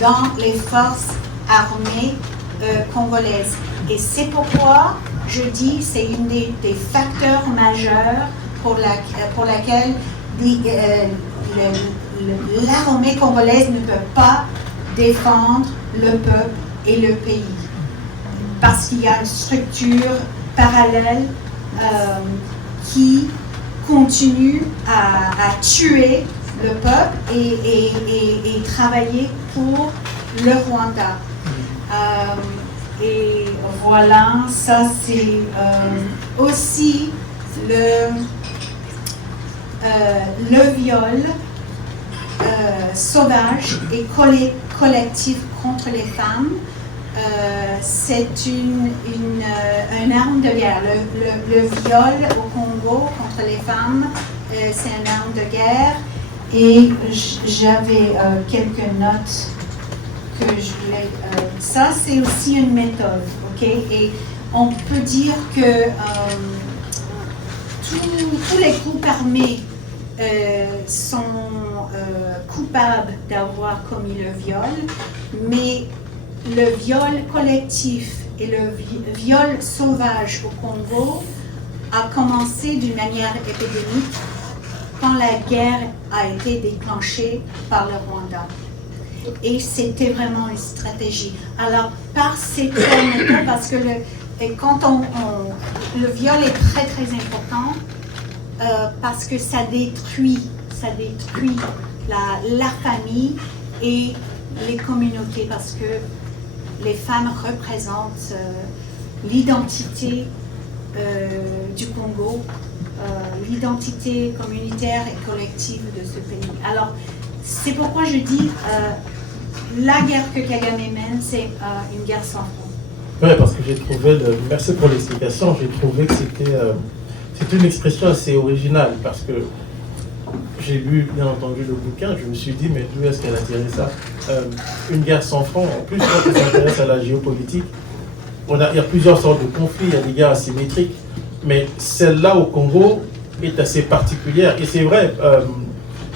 dans les forces armées congolaises. Et c'est pourquoi je dis que c'est une des facteurs majeurs pour laquelle l'armée congolaise ne peut pas défendre le peuple et le pays. Parce qu'il y a une structure parallèle qui continue à tuer le peuple et travailler pour le Rwanda. Et voilà, ça c'est aussi le viol sauvage et collective contre les femmes. C'est une arme de guerre. Le viol au Congo contre les femmes, c'est une arme de guerre. Et j'avais quelques notes que je voulais... ça, c'est aussi une méthode, ok? Et on peut dire que tous les groupes armés sont coupables d'avoir commis le viol, mais le viol collectif et le viol sauvage au Congo a commencé d'une manière épidémique quand la guerre a été déclenchée par le Rwanda. Et c'était vraiment une stratégie. Alors, par ces termes, parce que le viol est très très important, parce que ça détruit la famille et les communautés, parce que les femmes représentent l'identité du Congo, l'identité communautaire et collective de ce pays. Alors, c'est pourquoi je dis la guerre que Kagame mène, c'est une guerre sans front. Oui, parce que j'ai trouvé, merci pour l'explication, j'ai trouvé que c'était une expression assez originale, parce que j'ai lu, bien entendu, le bouquin, je me suis dit, mais d'où est-ce qu'elle a tiré ça? Une guerre sans front, en plus, quand on s'intéresse à la géopolitique, il y a plusieurs sortes de conflits, il y a des guerres asymétriques, mais celle-là au Congo est assez particulière, et c'est vrai,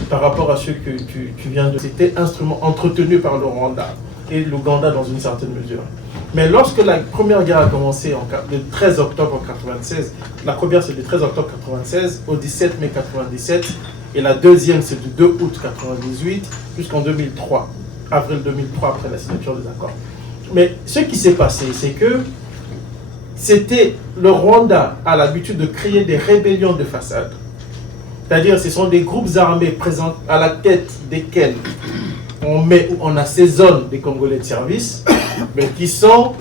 par rapport à ce que tu viens de... C'était entretenu par le Rwanda et l'Ouganda dans une certaine mesure. Mais lorsque la première guerre a commencé le 13 octobre 1996, la première c'est du 13 octobre 1996 au 17 mai 1997, et la deuxième c'est du 2 août 1998 jusqu'en 2003, avril 2003 après la signature des accords. Mais ce qui s'est passé, c'est que le Rwanda a l'habitude de créer des rébellions de façade. C'est-à-dire, ce sont des groupes armés présents à la tête desquels on assaisonne des Congolais de service, mais qui sont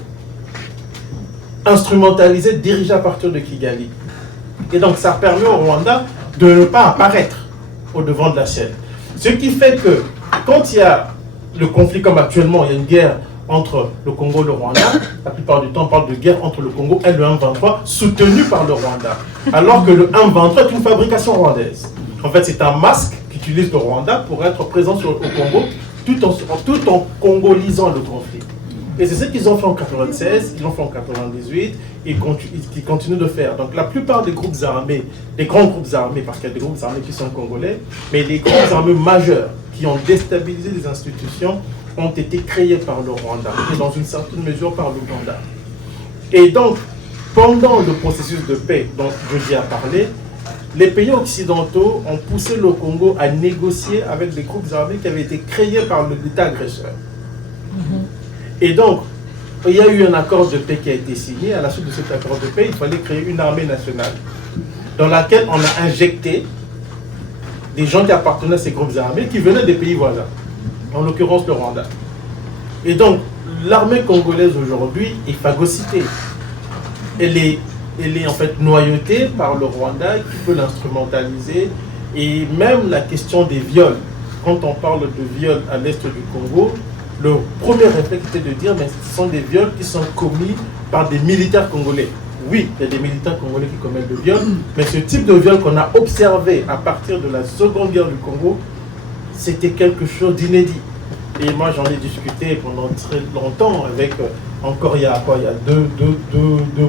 instrumentalisés, dirigés à partir de Kigali. Et donc, ça permet au Rwanda de ne pas apparaître au devant de la scène. Ce qui fait que, quand il y a le conflit, comme actuellement, il y a une guerre entre le Congo et le Rwanda, la plupart du temps, on parle de guerre entre le Congo et le M23, soutenu par le Rwanda. Alors que le M23 est une fabrication rwandaise. En fait, c'est un masque qu'utilise le Rwanda pour être présent au Congo, tout en congolisant le conflit. Et c'est ce qu'ils ont fait en 1996, ils l'ont fait en 1998, et qu'ils continuent de faire. Donc la plupart des groupes armés, des grands groupes armés, parce qu'il y a des groupes armés qui sont congolais, mais les groupes armés majeurs qui ont déstabilisé les institutions, ont été créés par le Rwanda, et dans une certaine mesure par l'Ouganda. Et donc, pendant le processus de paix dont Jody a parlé, les pays occidentaux ont poussé le Congo à négocier avec des groupes armés qui avaient été créés par l'État agresseur. Et donc, il y a eu un accord de paix qui a été signé. À la suite de cet accord de paix, il fallait créer une armée nationale dans laquelle on a injecté des gens qui appartenaient à ces groupes armés qui venaient des pays voisins, en l'occurrence le Rwanda. Et donc, l'armée congolaise aujourd'hui est phagocytée. Elle est en fait noyautée par le Rwanda qui peut l'instrumentaliser. Et même la question des viols, quand on parle de viols à l'est du Congo, le premier réflexe était de dire mais ce sont des viols qui sont commis par des militaires congolais. Oui, il y a des militaires congolais qui commettent des viols, mais ce type de viol qu'on a observé à partir de la Seconde Guerre du Congo, c'était quelque chose d'inédit. Et moi, j'en ai discuté pendant très longtemps avec, encore il y a deux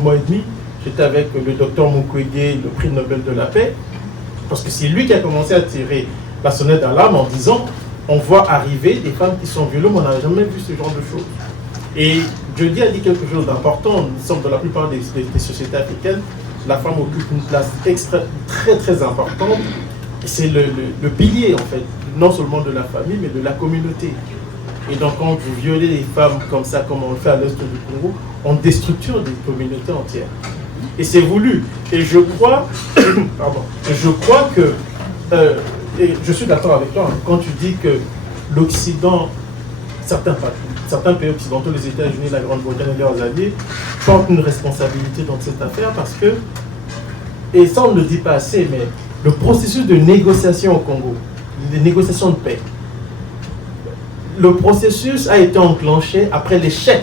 mois et demi, j'étais avec le docteur Mukwege, le prix Nobel de la paix, parce que c'est lui qui a commencé à tirer la sonnette d'alarme en disant on voit arriver des femmes qui sont violées, mais on n'a jamais vu ce genre de choses. Et Jody a dit quelque chose d'important. Nous sommes dans la plupart des sociétés africaines, la femme occupe une place très très importante. C'est le pilier en fait, non seulement de la famille, mais de la communauté. Et donc quand vous violez les femmes comme ça, comme on le fait à l'est du Congo, on déstructure des communautés entières. Et c'est voulu. Et je crois, que, et je suis d'accord avec toi, quand tu dis que l'Occident, certains pays occidentaux, les États-Unis, la Grande-Bretagne et leurs alliés, portent une responsabilité dans cette affaire parce que, et ça on ne le dit pas assez, mais le processus de négociation au Congo, les négociations de paix, le processus a été enclenché après l'échec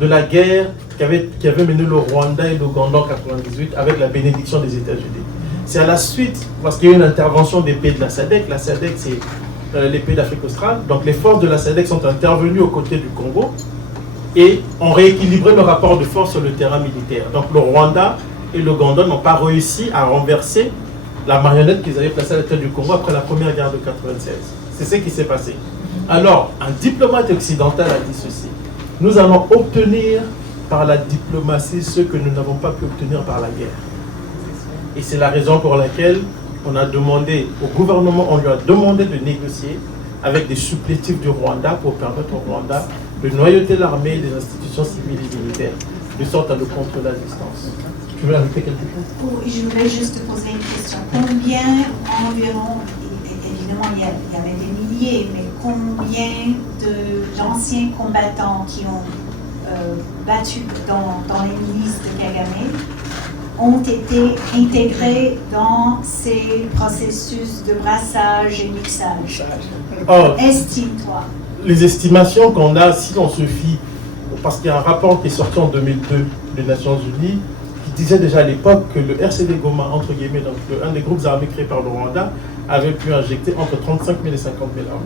de la guerre qui avait mené le Rwanda et l'Ouganda en 1998 avec la bénédiction des États-Unis. C'est à la suite, parce qu'il y a eu une intervention des pays de la SADC. La SADC, c'est les pays d'Afrique australe. Donc les forces de la SADC sont intervenues aux côtés du Congo et ont rééquilibré le rapport de force sur le terrain militaire. Donc le Rwanda et l'Ouganda n'ont pas réussi à renverser la marionnette qu'ils avaient placée à la tête du Congo après la première guerre de 1996. C'est ce qui s'est passé. Alors, un diplomate occidental a dit ceci: nous allons obtenir par la diplomatie ce que nous n'avons pas pu obtenir par la guerre. Et c'est la raison pour laquelle on a demandé au gouvernement, on lui a demandé de négocier avec des supplétifs du Rwanda pour permettre au Rwanda de noyauter l'armée et les institutions civiles et militaires, de sorte à le contrôler à distance. Tu veux ajouter quelque chose? Oui, je voulais juste te poser une question. Combien environ, évidemment il y avait des milliers, mais combien d'anciens combattants qui ont battu dans les milices de Kagame ont été intégrés dans ces processus de brassage et mixage? Estime-toi. Les estimations qu'on a, si on se fie, parce qu'il y a un rapport qui est sorti en 2002 des Nations Unies, qui disait déjà à l'époque que le RCD Goma, entre guillemets, donc un des groupes armés créés par le Rwanda, avait pu injecter entre 35 000 et 50 000 armes.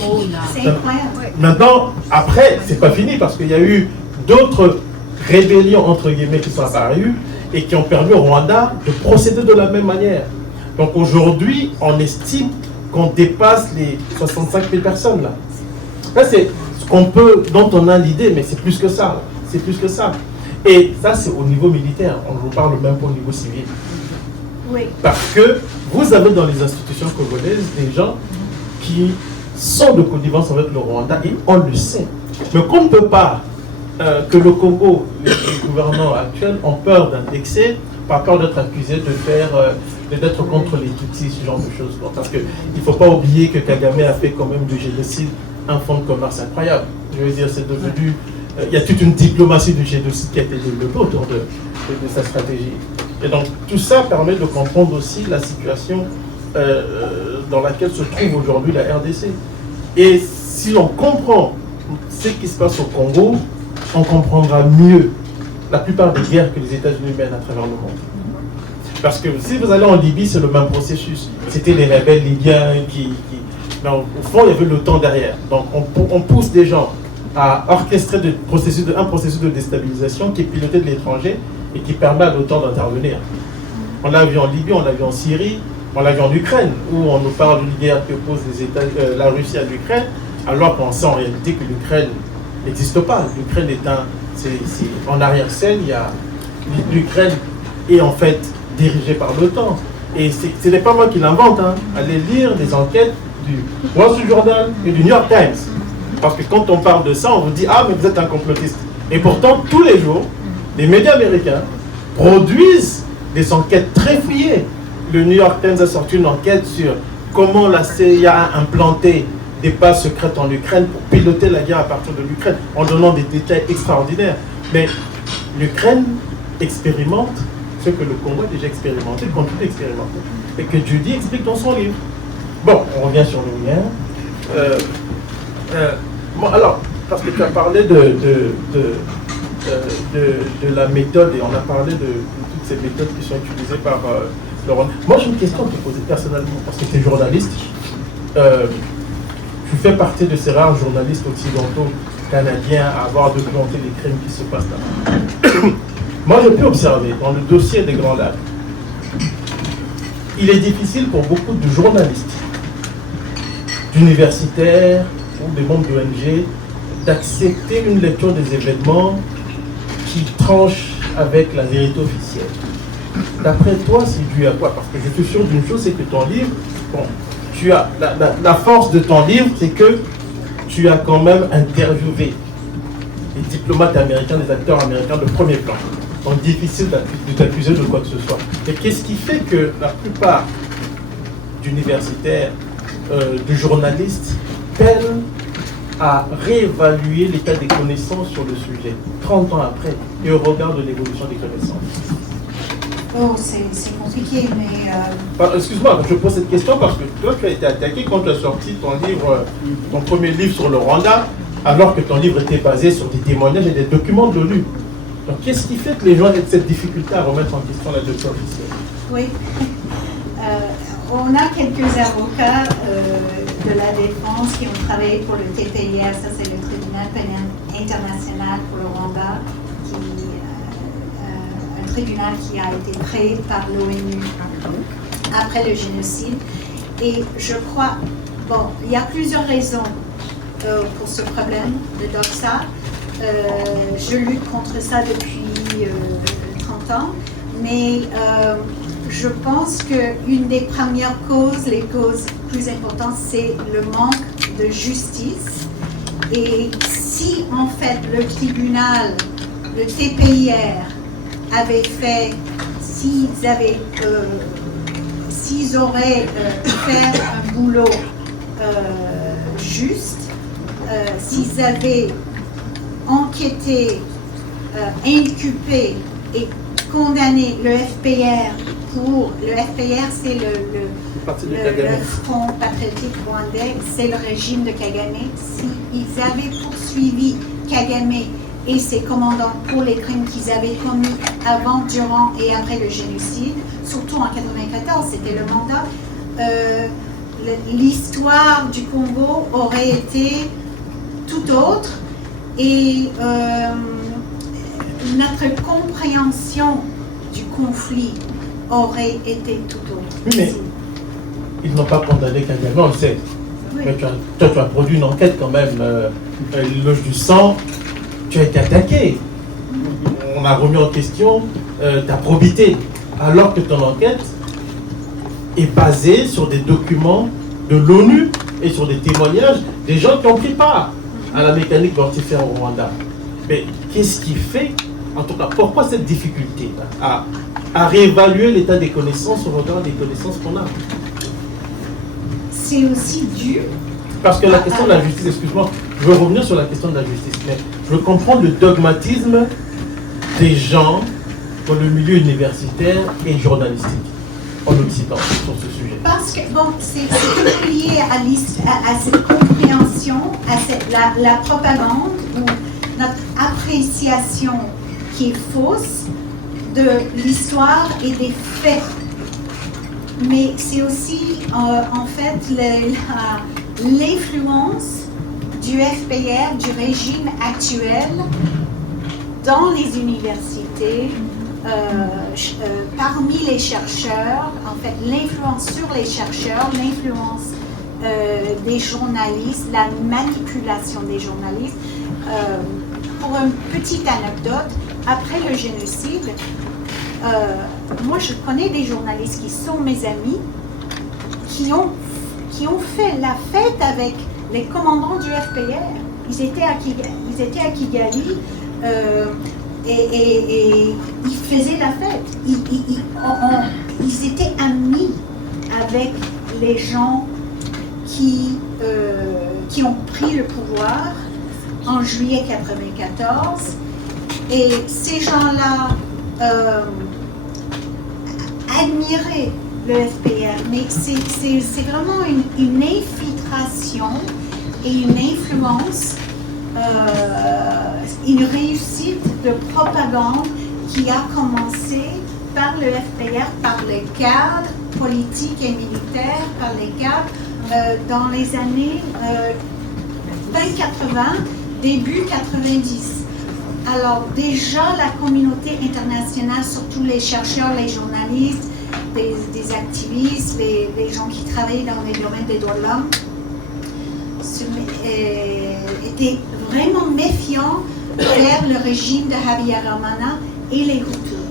Oh, c'est incroyable. Maintenant, après, c'est pas fini, parce qu'il y a eu d'autres rébellions, entre guillemets, qui sont apparues et qui ont permis au Rwanda de procéder de la même manière. Donc aujourd'hui, on estime qu'on dépasse les 65 000 personnes là. Là, c'est ce qu'on peut, dont on a l'idée, mais c'est plus que ça. C'est plus que ça. Et ça, c'est au niveau militaire. On ne vous parle même pas au niveau civil. Oui. Parce que vous avez dans les institutions congolaises des gens qui sont de connivence avec le Rwanda et on le sait. Mais qu'on ne peut pas, que le Congo, les gouvernants actuels ont peur d'indexer par peur d'être accusés de faire, d'être contre les Tutsis, ce genre de choses. Parce qu'il ne faut pas oublier que Kagame a fait quand même du génocide un fonds de commerce incroyable. Je veux dire, c'est devenu... il y a toute une diplomatie du génocide qui a été développée autour de sa stratégie. Et donc, tout ça permet de comprendre aussi la situation dans laquelle se trouve aujourd'hui la RDC. Et si on comprend ce qui se passe au Congo, on comprendra mieux la plupart des guerres que les États-Unis mènent à travers le monde. Parce que si vous allez en Libye, c'est le même processus. C'était les rebelles libyens qui... Mais au fond, il y avait l'OTAN derrière. Donc, on pousse des gens à orchestrer un processus de déstabilisation qui est piloté de l'étranger et qui permet à l'OTAN d'intervenir. On l'a vu en Libye, on l'a vu en Syrie, on l'a vu en Ukraine, où on nous parle d'une guerre qui oppose la Russie à l'Ukraine, alors qu'on sait en réalité que l'Ukraine n'existe pas. L'Ukraine est en arrière-scène, l'Ukraine est en fait dirigée par l'OTAN. Et ce n'est pas moi qui l'invente, hein. Allez lire des enquêtes du Wall Street Journal et du New York Times. Parce que quand on parle de ça, on vous dit « Ah, mais vous êtes un complotiste ». Et pourtant, tous les jours, les médias américains produisent des enquêtes très fouillées. Le New York Times a sorti une enquête sur comment la CIA a implanté des bases secrètes en Ukraine pour piloter la guerre à partir de l'Ukraine, en donnant des détails extraordinaires. Mais l'Ukraine expérimente ce que le Congo a déjà expérimenté, continue d'expérimenter, et que Judy explique dans son livre. Bon, on revient sur le lien. Bon, alors, parce que tu as parlé de la méthode, et on a parlé de toutes ces méthodes qui sont utilisées par le Rwanda. Moi, j'ai une question à te poser personnellement, parce que tu es journaliste. Tu fais partie de ces rares journalistes occidentaux canadiens à avoir documenté les crimes qui se passent là-bas. Moi, j'ai pu observer dans le dossier des Grands Lacs, il est difficile pour beaucoup de journalistes, d'universitaires ou des membres d'ONG d'accepter une lecture des événements qui tranche avec la vérité officielle. D'après toi, c'est dû à quoi? Parce que je suis sûr d'une chose, c'est que ton livre, bon, tu as la force de ton livre, c'est que tu as quand même interviewé les diplomates américains, les acteurs américains de premier plan. Donc difficile de t'accuser de quoi que ce soit. Et qu'est-ce qui fait que la plupart d'universitaires, de journalistes, peinent à réévaluer l'état des connaissances sur le sujet, 30 ans après, et au regard de l'évolution des connaissances? Oh, c'est compliqué, mais... Excuse-moi, je pose cette question parce que toi, tu as été attaqué quand tu as sorti ton livre, ton premier livre sur le Rwanda, alors que ton livre était basé sur des témoignages et des documents de l'ONU. Donc, qu'est-ce qui fait que les gens aient cette difficulté à remettre en question la doctrine officielle? Oui. On a quelques avocats de la défense qui ont travaillé pour le TPIR, ça c'est le Tribunal pénal international pour le Rwanda, un tribunal qui a été créé par l'ONU après le génocide. Et je crois, bon, il y a plusieurs raisons pour ce problème de doxa. Je lutte contre ça depuis 30 ans, mais je pense qu'une des premières causes, les causes plus importantes, c'est le manque de justice. Et si en fait le tribunal, le TPIR, avait fait, s'ils auraient fait un boulot juste, s'ils avaient enquêté, inculpé et condamné le FPR pour... Le FPR, c'est le Front patriotique rwandais, c'est le régime de Kagame. S'ils avaient poursuivi Kagame et ses commandants pour les crimes qu'ils avaient commis avant, durant et après le génocide, surtout en 1994, c'était le mandat, l'histoire du Congo aurait été tout autre et notre compréhension du conflit aurait été tout autre. Oui, mais ils n'ont pas condamné Kagame, on le sait. Oui. Mais tu as produit une enquête quand même, l'éloge du sang, tu as été attaqué. On a remis en question ta probité, alors que ton enquête est basée sur des documents de l'ONU et sur des témoignages des gens qui ont pris part à la mécanique mortifère au Rwanda. Mais qu'est-ce qui fait, en tout cas, pourquoi cette difficulté à réévaluer l'état des connaissances au regard des connaissances qu'on a? C'est aussi dû... Parce que la question de la justice, excuse-moi, je veux revenir sur la question de la justice, mais je veux comprendre le dogmatisme des gens dans le milieu universitaire et journalistique en Occident sur ce sujet. Parce que, bon, c'est tout lié à cette compréhension, à la propagande ou notre appréciation qui est fausse de l'histoire et des faits. Mais c'est aussi, en fait, l'influence du FPR, du régime actuel, dans les universités, parmi les chercheurs, en fait, l'influence sur les chercheurs, l'influence des journalistes, la manipulation des journalistes. Pour une petite anecdote, après le génocide, moi je connais des journalistes qui sont mes amis, qui ont fait la fête avec les commandants du FPR. Ils étaient à Kigali et ils faisaient la fête. Ils étaient amis avec les gens qui ont pris le pouvoir en juillet 1994. Et ces gens-là admiraient le FPR, mais c'est vraiment une infiltration et une influence, une réussite de propagande qui a commencé par le FPR, par les cadres politiques et militaires, par les cadres dans les années fin 80, début 90. Alors déjà la communauté internationale, surtout les chercheurs, les journalistes, des activistes, les gens qui travaillent dans les domaines des droits de l'homme, étaient vraiment méfiants vers le régime de Habyarimana et les Hutus.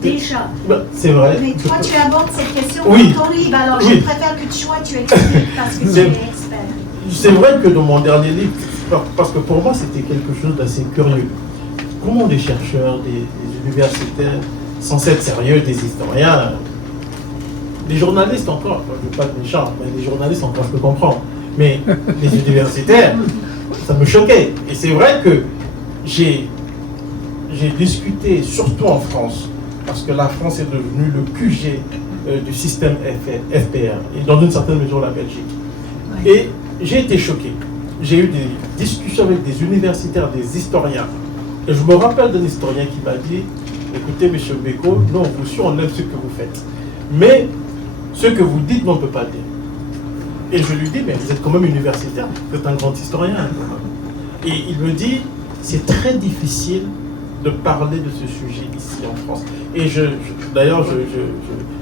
Déjà. C'est vrai. Mais toi, tu abordes cette question Oui. dans ton livre, alors Oui. je préfère que tu expliques parce que tu es expert. C'est vrai que dans mon dernier livre, parce que pour moi c'était quelque chose d'assez curieux. Comment des chercheurs, des universitaires, censés être sérieux, des historiens, les journalistes encore, je ne veux pas être méchant, mais les journalistes encore je peux comprendre, mais les universitaires, ça me choquait. Et c'est vrai que j'ai discuté, surtout en France, parce que la France est devenue le QG du système FPR, et dans une certaine mesure la Belgique. Ouais. Et j'ai été choqué. J'ai eu des discussions avec des universitaires, des historiens. Et je me rappelle d'un historien qui m'a dit, écoutez, M. Beko, nous, on vous suit, on aime ce que vous faites. Mais ce que vous dites, on ne peut pas le dire. Et je lui dis, mais vous êtes quand même universitaire, vous êtes un grand historien. Et il me dit, c'est très difficile de parler de ce sujet ici en France. Et d'ailleurs,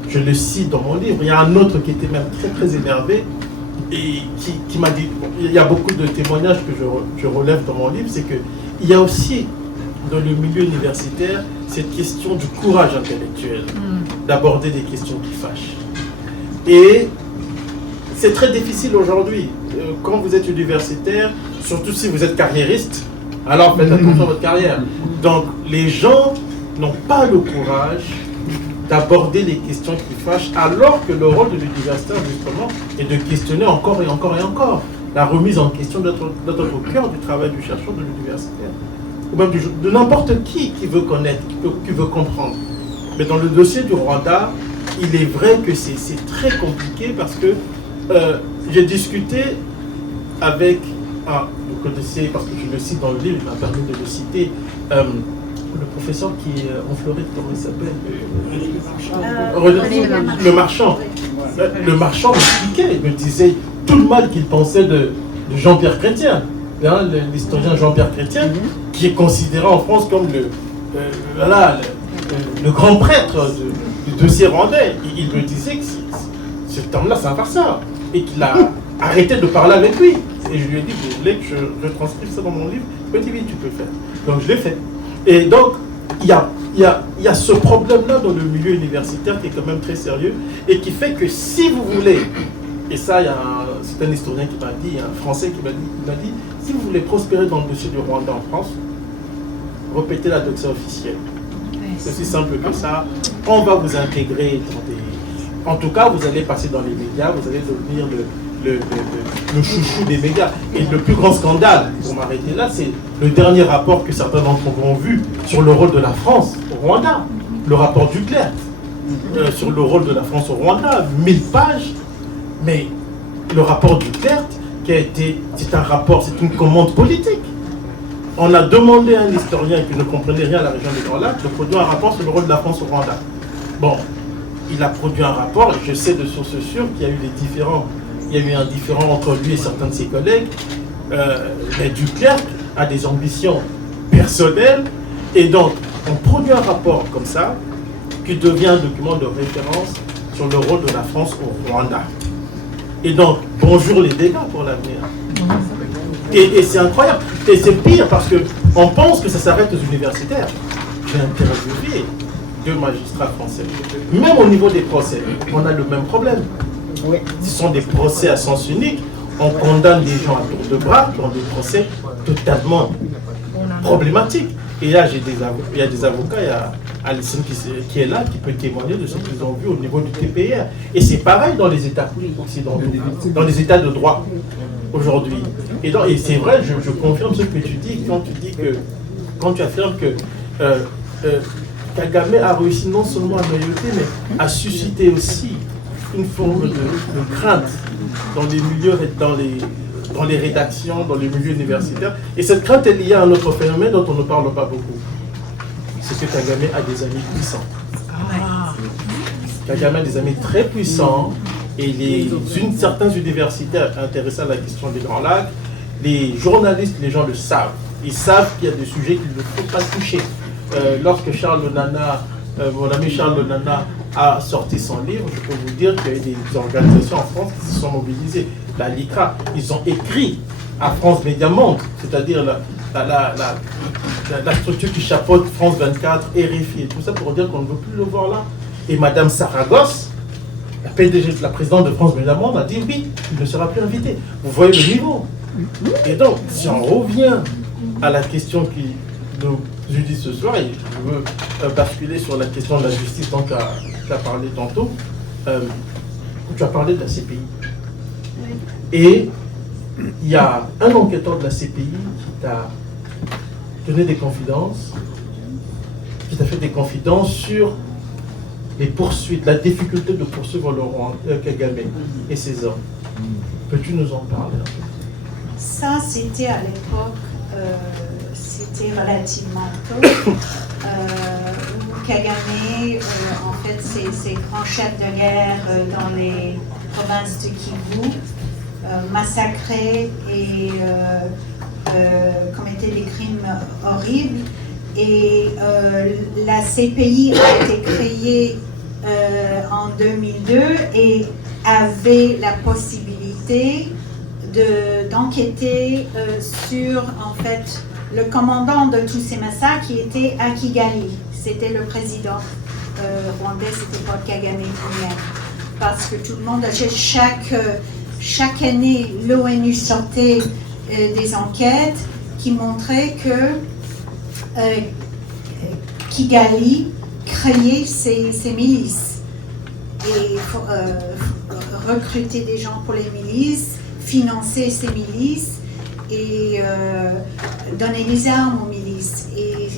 je le cite dans mon livre. Il y a un autre qui était même très très énervé et qui m'a dit, bon, il y a beaucoup de témoignages que je relève dans mon livre, c'est qu'il y a aussi dans le milieu universitaire cette question du courage intellectuel, d'aborder des questions qui fâchent. Et c'est très difficile aujourd'hui. Quand vous êtes universitaire, surtout si vous êtes carriériste, alors faites attention à votre carrière. Donc les gens n'ont pas le courage d'aborder les questions qui fâchent, alors que le rôle de l'universitaire, justement, est de questionner encore et encore et encore la remise en question d'être au cœur du travail du chercheur, de l'universitaire, ou même de n'importe qui veut connaître, qui veut comprendre. Mais dans le dossier du Rwanda, il est vrai que c'est très compliqué parce que j'ai discuté avec, vous connaissez, parce que je le cite dans le livre, il m'a permis de le citer, le professeur qui est en Floride, comment il s'appelle, le marchand. Le marchand m'expliquait, il me disait tout le mal qu'il pensait de Jean-Pierre Chrétien, hein, l'historien Jean-Pierre Chrétien, qui est considéré en France comme le grand prêtre du dossier rwandais. Il me disait que cet homme-là, c'est un farceur, et qu'il a arrêté de parler avec lui. Et je lui ai dit, vous voulez que je transcrive ça dans mon livre? Il m'a dit, oui, tu peux le faire. Donc je l'ai fait. Et donc, il y a ce problème-là dans le milieu universitaire qui est quand même très sérieux, et qui fait que si vous voulez, et ça, c'est un historien qui m'a dit, un Français qui m'a dit, si vous voulez prospérer dans le dossier du Rwanda en France, répétez la doxa officielle. C'est aussi simple que ça. On va vous intégrer dans des... En tout cas, vous allez passer dans les médias, vous allez devenir le chouchou des médias. Et le plus grand scandale, pour m'arrêter là, c'est le dernier rapport que certains d'entre vous ont vu sur le rôle de la France au Rwanda. Le rapport Duclerc sur le rôle de la France au Rwanda, 1000 pages. Mais le rapport Duclerc, c'est un rapport, c'est une commande politique. On a demandé à un historien qui ne comprenait rien à la région des Grands Lacs de produire un rapport sur le rôle de la France au Rwanda. Bon, il a produit un rapport, et je sais de sources sûres qu'il y a eu un différend entre lui et certains de ses collègues. Mais Duclerc a des ambitions personnelles, et donc on produit un rapport comme ça, qui devient un document de référence sur le rôle de la France au Rwanda. Et donc, bonjour les dégâts pour l'avenir. Et c'est incroyable. Et c'est pire parce qu'on pense que ça s'arrête aux universitaires. J'ai interviewé 2 magistrats français. Même au niveau des procès, on a le même problème. Ce sont des procès à sens unique. On condamne des gens à tour de bras dans des procès totalement problématiques. Et là, il y a des avocats, il y a Alison qui est là, qui peut témoigner de ce qu'ils ont vu au niveau du TPR. Et c'est pareil dans les États occidentaux, dans les États de droit aujourd'hui. Et c'est vrai, je confirme ce que tu dis quand tu affirmes que Kagame a réussi non seulement à noyauter, mais à susciter aussi une forme de crainte dans les milieux, dans les rédactions, dans les milieux universitaires. Et cette crainte est liée à un autre phénomène dont on ne parle pas beaucoup. C'est que Kagame a des amis puissants. Kagame a des amis très puissants, et certains universitaires intéressés à la question des Grands Lacs, les journalistes, les gens le savent. Ils savent qu'il y a des sujets qu'il ne faut pas toucher. Lorsque mon ami Charles Lonana a sorti son livre, je peux vous dire qu'il y a des organisations en France qui se sont mobilisées. La LICRA, ils ont écrit à France Média Monde, c'est-à-dire la structure qui chapeaute France 24, RFI et tout ça, pour dire qu'on ne veut plus le voir là. Et Madame Saragosse, la PDG, la présidente de France Média Monde, a dit oui, il ne sera plus invité. Vous voyez le niveau. Et donc, si on revient à la question qui nous unit ce soir, et je veux basculer sur la question de la justice dont tu as parlé tantôt, tu as parlé de la CPI. Et il y a un enquêteur de la CPI qui t'a donné des confidences, qui t'a fait des confidences sur les poursuites, la difficulté de poursuivre Laurent Kagame et ses hommes. Peux-tu nous en parler un peu? Ça, c'était à l'époque, c'était relativement tôt. Où Kagame, en fait, ses grands chefs de guerre dans les provinces de Kivu, massacrés et commettaient des crimes horribles. Et la CPI a été créée en 2002 et avait la possibilité d'enquêter sur, en fait, le commandant de tous ces massacres qui était à Kigali. C'était le président rwandais, c'était pas Kagame lui-même. Parce que tout le monde, chaque année, l'ONU sortait des enquêtes qui montraient que Kigali créait ces milices et recruter des gens pour les milices, financer ces milices et donner des armes aux milices. Et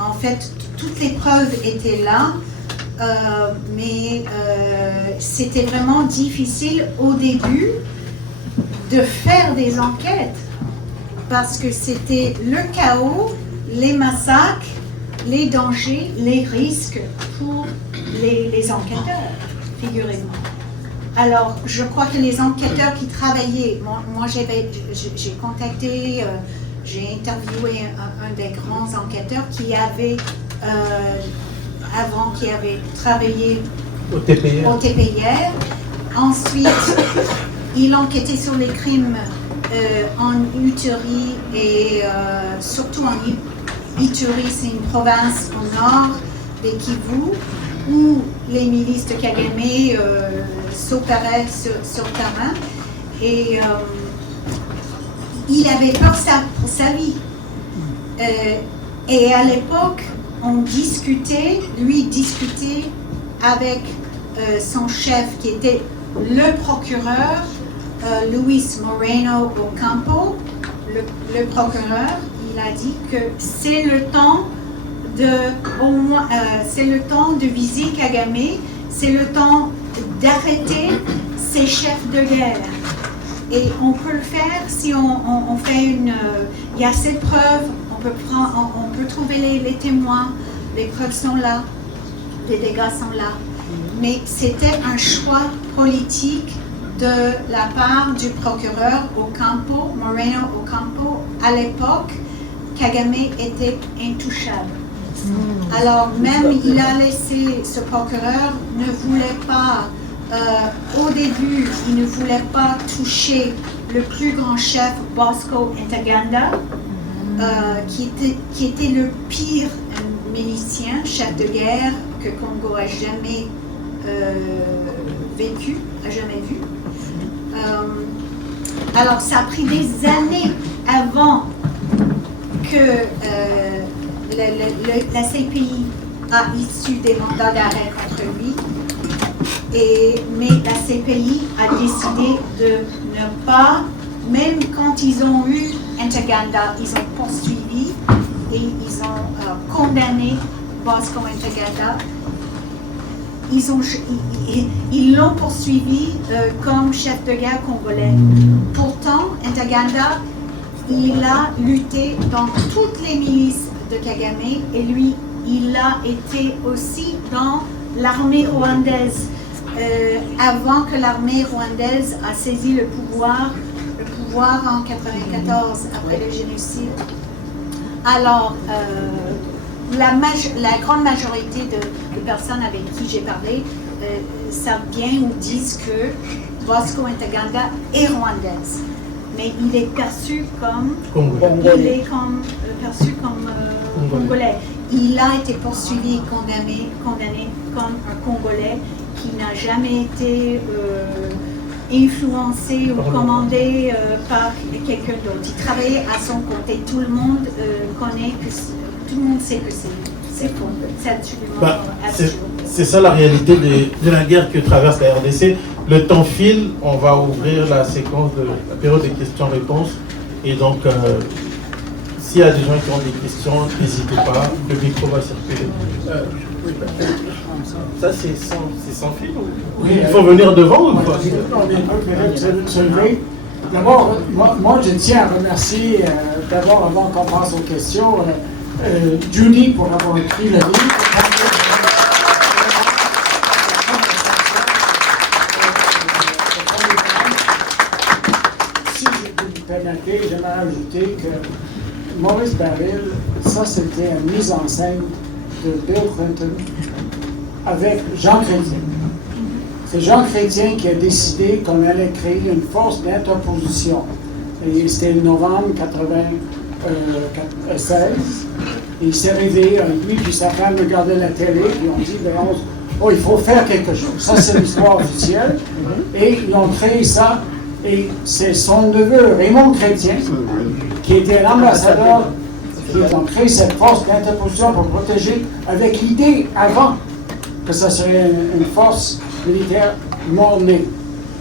en fait, toutes les preuves étaient là, mais c'était vraiment difficile au début de faire des enquêtes parce que c'était le chaos, les massacres, les dangers, les risques pour les enquêteurs, figurez-vous. Alors, je crois que les enquêteurs qui travaillaient, moi j'ai contacté, j'ai interviewé un des grands enquêteurs qui avait, avant, qui avait travaillé au TPIR. Ensuite, il enquêtait sur les crimes en Ituri et surtout en Ituri, c'est une province au nord des Kivu, où les milices de Kagame s'opéraient sur terrain. Et il avait peur pour sa vie. Et à l'époque, lui discutait avec son chef qui était le procureur, Luis Moreno Ocampo, le procureur. Il a dit que c'est le temps de viser Kagame, c'est le temps d'arrêter ces chefs de guerre. Et on peut le faire si on fait il y a cette preuve, on peut trouver les témoins, les preuves sont là, les dégâts sont là. Mais c'était un choix politique de la part du procureur Ocampo, Moreno Ocampo. À l'époque, Kagame était intouchable. Alors même il a laissé, ce procureur ne voulait pas, au début, il ne voulait pas toucher le plus grand chef, Bosco Ntaganda, qui était le pire milicien, chef de guerre que Congo a jamais jamais vu. Alors ça a pris des années avant que la CPI a issu des mandats d'arrêt contre lui, mais la CPI a décidé de ne pas, même quand ils ont eu Ntaganda, ils ont poursuivi et ils ont condamné Bosco Ntaganda. Ils l'ont poursuivi comme chef de guerre congolais. Pourtant, Ntaganda, il a lutté dans toutes les milices de Kagame et lui, il a été aussi dans l'armée rwandaise avant que l'armée rwandaise a saisi le pouvoir en 1994 après le génocide. Alors, la grande majorité de personnes avec qui j'ai parlé savent bien ou disent que Bosco Ntaganda est rwandaise, mais il est perçu comme congolais. Il a été poursuivi et condamné comme un Congolais qui n'a jamais été influencé ou commandé par quelqu'un d'autre. Il travaillait à son côté. Tout le monde sait que c'est faux. C'est absolument absurde. C'est ça la réalité de la guerre que traverse la RDC. Le temps file, on va ouvrir la séquence de la période des questions-réponses. Et donc, S'il y a des gens qui ont des questions, n'hésitez pas, le micro va circuler. Ça, c'est sans fil ou... Oui, Il faut venir devant ou quoi? D'abord, moi, je tiens à remercier, d'abord, avant qu'on passe aux questions, Judy pour avoir écrit le livre. Si je peux vous permettre, j'aimerais ajouter que Maurice Baril, ça c'était une mise en scène de Bill Clinton avec Jean Chrétien. C'est Jean Chrétien qui a décidé qu'on allait créer une force d'interposition. Et c'était novembre 1996. Et il s'est réveillé, lui puis sa femme regardaient la télé, et ont dit, il faut faire quelque chose. Ça, c'est l'histoire officielle. Et ils ont créé ça. Et c'est son neveu, Raymond Chrétien, qui était l'ambassadeur, qui ont créé cette force d'interposition pour protéger, avec l'idée avant que ça serait une force militaire mort-née,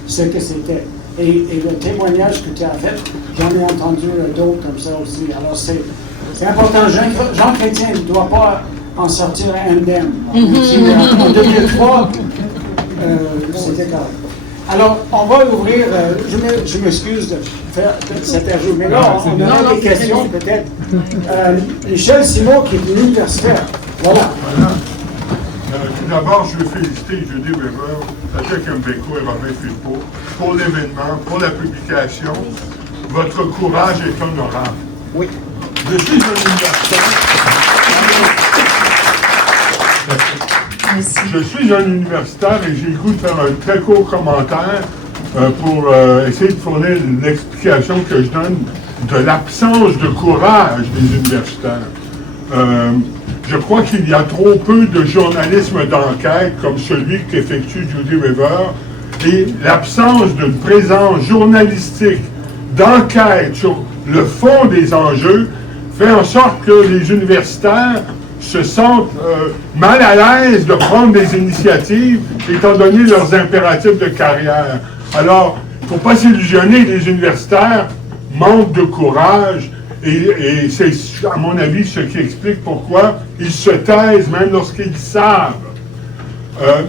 ce que c'était. Et le témoignage que tu as fait, j'en ai entendu d'autres comme ça aussi. Alors c'est important. Jean Chrétien ne doit pas en sortir indemne. En 2003, c'était correct. Alors, on va ouvrir, je m'excuse de faire cet ajout, mais là, on a des questions peut-être. Michel Simon, qui est universitaire. Voilà. Tout d'abord, je veux féliciter Judy Weber, Patrick Mbeko et Robin Philpot pour l'événement, pour la publication. Votre courage est honorable. Oui. Je suis un universitaire. Je suis un universitaire et j'ai le goût de faire un très court commentaire pour essayer de fournir l'explication que je donne de l'absence de courage des universitaires. Je crois qu'il y a trop peu de journalisme d'enquête comme celui qu'effectue Judy Weber et l'absence d'une présence journalistique d'enquête sur le fond des enjeux fait en sorte que les universitaires se sentent mal à l'aise de prendre des initiatives étant donné leurs impératifs de carrière. Alors, il ne faut pas s'illusionner, les universitaires manquent de courage et c'est, à mon avis, ce qui explique pourquoi ils se taisent même lorsqu'ils savent.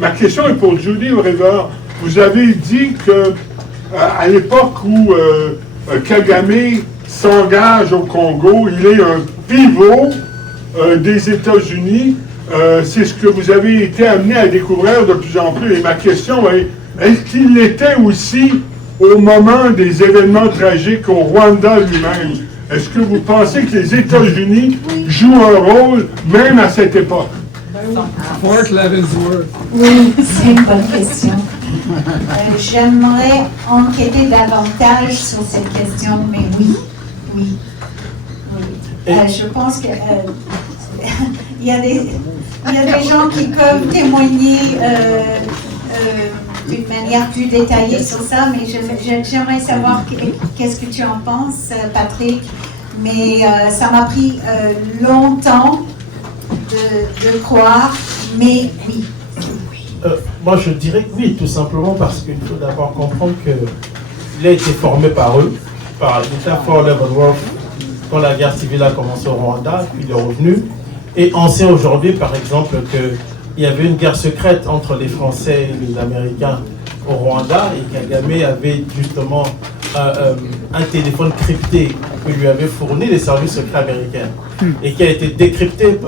Ma question est pour Judy Weber. Vous avez dit que à l'époque où Kagame s'engage au Congo, il est un pivot des États-Unis. C'est ce que vous avez été amené à découvrir de plus en plus. Et ma question est, est-ce qu'il l'était aussi au moment des événements tragiques au Rwanda lui-même? Est-ce que vous pensez que les États-Unis jouent un rôle même à cette époque? Oui, c'est une bonne question. J'aimerais enquêter davantage sur cette question, mais oui. Je pense que il y a des gens qui peuvent témoigner d'une manière plus détaillée sur ça, mais j'aimerais savoir qu'est-ce que tu en penses, Patrick. Mais ça m'a pris longtemps de croire, mais oui. Moi, je dirais que oui, tout simplement parce qu'il faut d'abord comprendre qu'il a été formé par eux, par l'État Fort Leavenworth, quand la guerre civile a commencé au Rwanda, puis il est revenu. Et on sait aujourd'hui, par exemple, qu'il y avait une guerre secrète entre les Français et les Américains au Rwanda, et Kagame avait justement un téléphone crypté que lui avaient fourni les services secrets américains, et qui a été décrypté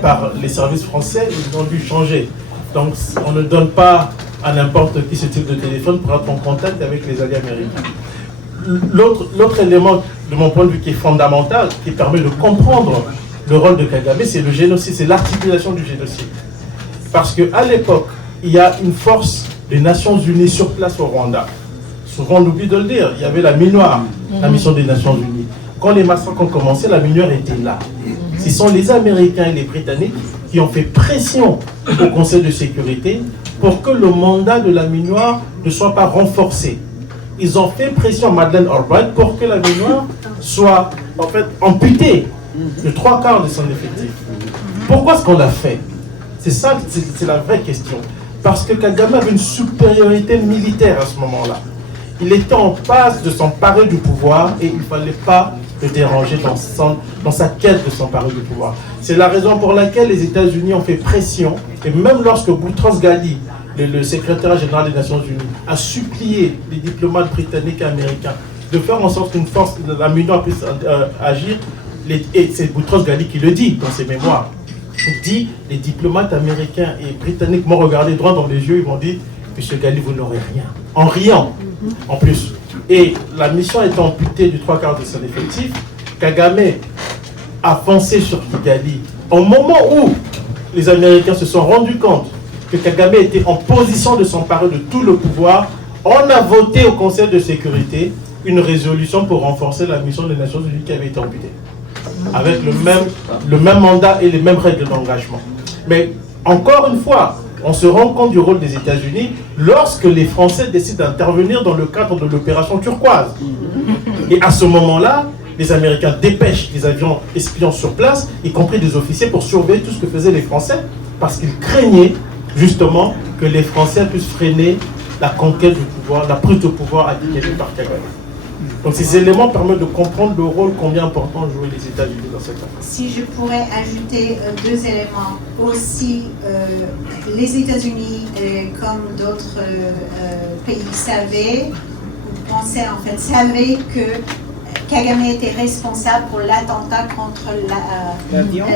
par les services français. Ils ont dû changer. Donc on ne donne pas à n'importe qui ce type de téléphone pour être en contact avec les alliés américains. L'autre élément, de mon point de vue, qui est fondamental, qui permet de comprendre le rôle de Kagame, c'est le génocide, c'est l'articulation du génocide. Parce qu'à l'époque, il y a une force des Nations Unies sur place au Rwanda. Souvent on oublie de le dire, il y avait la MINUAR, la mission des Nations Unies. Quand les massacres ont commencé, la MINUAR était là. Ce sont les Américains et les Britanniques qui ont fait pression au Conseil de sécurité pour que le mandat de la MINUAR ne soit pas renforcé. Ils ont fait pression à Madeleine Albright pour que la MINUAR soit en fait amputée de 3/4 de son effectif. Pourquoi est-ce qu'on l'a fait? C'est ça, c'est la vraie question. Parce que Kagame avait une supériorité militaire à ce moment-là. Il était en passe de s'emparer du pouvoir et il ne fallait pas le déranger dans sa quête de s'emparer du pouvoir. C'est la raison pour laquelle les États-Unis ont fait pression, et même lorsque Boutros-Ghali, le secrétaire général des Nations Unies, a supplié les diplomates britanniques et américains de faire en sorte qu'une force de la MINUSMA puisse agir, et c'est Boutros-Ghali qui le dit dans ses mémoires. Il dit, les diplomates américains et britanniques m'ont regardé droit dans les yeux, ils m'ont dit, Monsieur Ghali, vous n'aurez rien. En riant, en plus. Et la mission étant amputée du 3/4 de son effectif, Kagame a foncé sur Kigali. Au moment où les Américains se sont rendus compte que Kagame était en position de s'emparer de tout le pouvoir, on a voté au Conseil de sécurité une résolution pour renforcer la mission des Nations Unies qui avait été amputée, avec le même mandat et les mêmes règles d'engagement. Mais encore une fois, on se rend compte du rôle des États-Unis lorsque les Français décident d'intervenir dans le cadre de l'opération turquoise. Et à ce moment-là, les Américains dépêchent des avions espions sur place, y compris des officiers, pour surveiller tout ce que faisaient les Français, parce qu'ils craignaient justement que les Français puissent freiner la conquête du pouvoir, la prise de pouvoir adquise par Kagame. Donc ces éléments permettent de comprendre le rôle combien important jouent les États-Unis dans cette affaire. Si je pourrais ajouter deux éléments. Aussi, les États-Unis, comme d'autres pays, savaient que Kagame était responsable pour l'attentat contre l'avion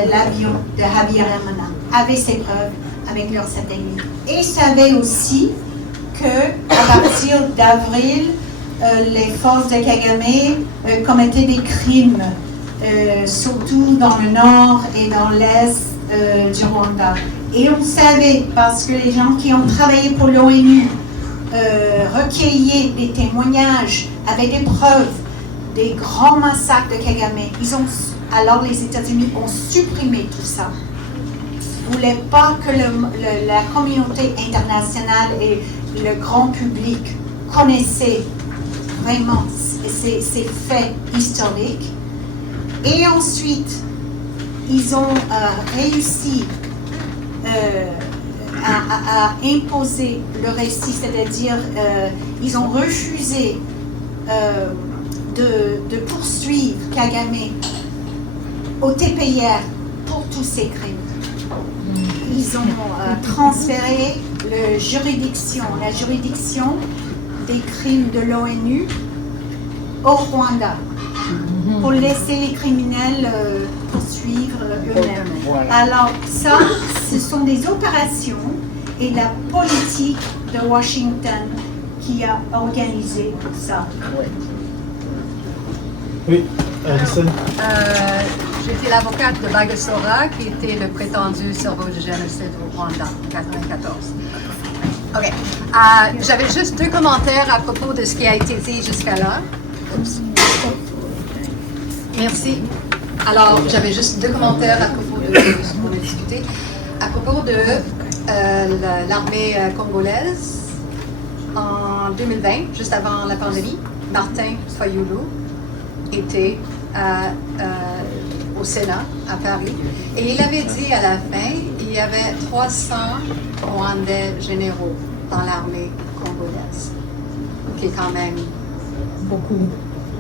de Habyarimana, avec ses preuves, avec leurs satellites. Et savaient aussi qu'à partir d'avril, les forces de Kagame commettaient des crimes, surtout dans le nord et dans l'est du Rwanda. Et on savait, parce que les gens qui ont travaillé pour l'ONU recueillaient des témoignages avec des preuves des grands massacres de Kagame. Alors les États-Unis ont supprimé tout ça. Ils ne voulaient pas que la communauté internationale et le grand public connaissaient vraiment ces faits historiques. Et ensuite, ils ont réussi à imposer le récit, c'est-à-dire ils ont refusé de poursuivre Kagame au TPIR pour tous ces crimes. Ils ont transféré la juridiction des crimes de l'ONU au Rwanda pour laisser les criminels poursuivre eux-mêmes. Alors ça, ce sont des opérations et la politique de Washington qui a organisé ça. Oui, Alison. J'étais l'avocate de Bagosora, qui était le prétendu cerveau du génocide au Rwanda en 1994. OK. J'avais juste deux commentaires à propos de ce qui a été dit jusqu'à là. Oups. Merci. Alors, j'avais juste deux commentaires à propos de ce qu'on a discuté. À propos de l'armée congolaise, en 2020, juste avant la pandémie, Martin Fayulu était au Sénat, à Paris, et il avait dit à la fin, il y avait 300 Rwandais généraux dans l'armée congolaise, qui est quand même beaucoup.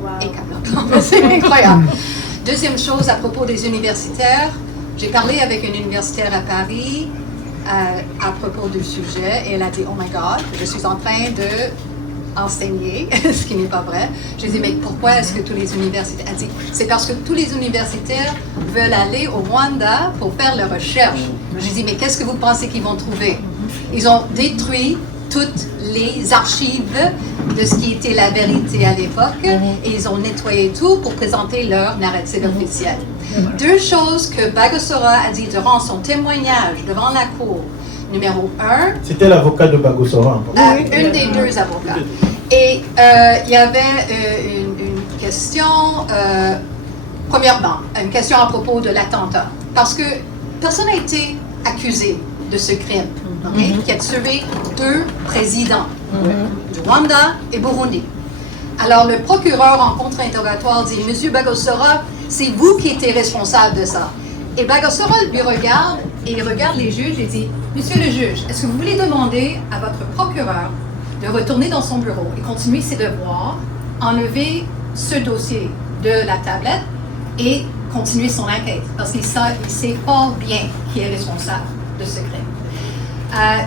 Wow. C'est incroyable. Deuxième chose, à propos des universitaires, j'ai parlé avec une universitaire à Paris à propos du sujet, et elle a dit, oh my God, je suis en train de enseigner, ce qui n'est pas vrai. Je dis, mais pourquoi est-ce que tous les universitaires... Elle dit, c'est parce que tous les universitaires veulent aller au Rwanda pour faire leurs recherches. Je dis, mais qu'est-ce que vous pensez qu'ils vont trouver? Ils ont détruit toutes les archives de ce qui était la vérité à l'époque, et ils ont nettoyé tout pour présenter leur narrative officielle. Deux choses que Bagosora a dit durant son témoignage devant la cour. Numéro 1. C'était l'avocat de Bagosora. Une des deux avocats. Et il y avait une question, premièrement, une question à propos de l'attentat. Parce que personne n'a été accusé de ce crime, qui a tué deux présidents, du Rwanda et Burundi. Alors le procureur en contre-interrogatoire dit, Monsieur Bagosora, c'est vous qui étiez responsable de ça. Et Bagosora lui regarde, et il regarde les juges et dit, Monsieur le juge, est-ce que vous voulez demander à votre procureur de retourner dans son bureau et continuer ses devoirs, enlever ce dossier de la tablette et continuer son enquête, parce qu'il sait fort bien qui est responsable de ce crime.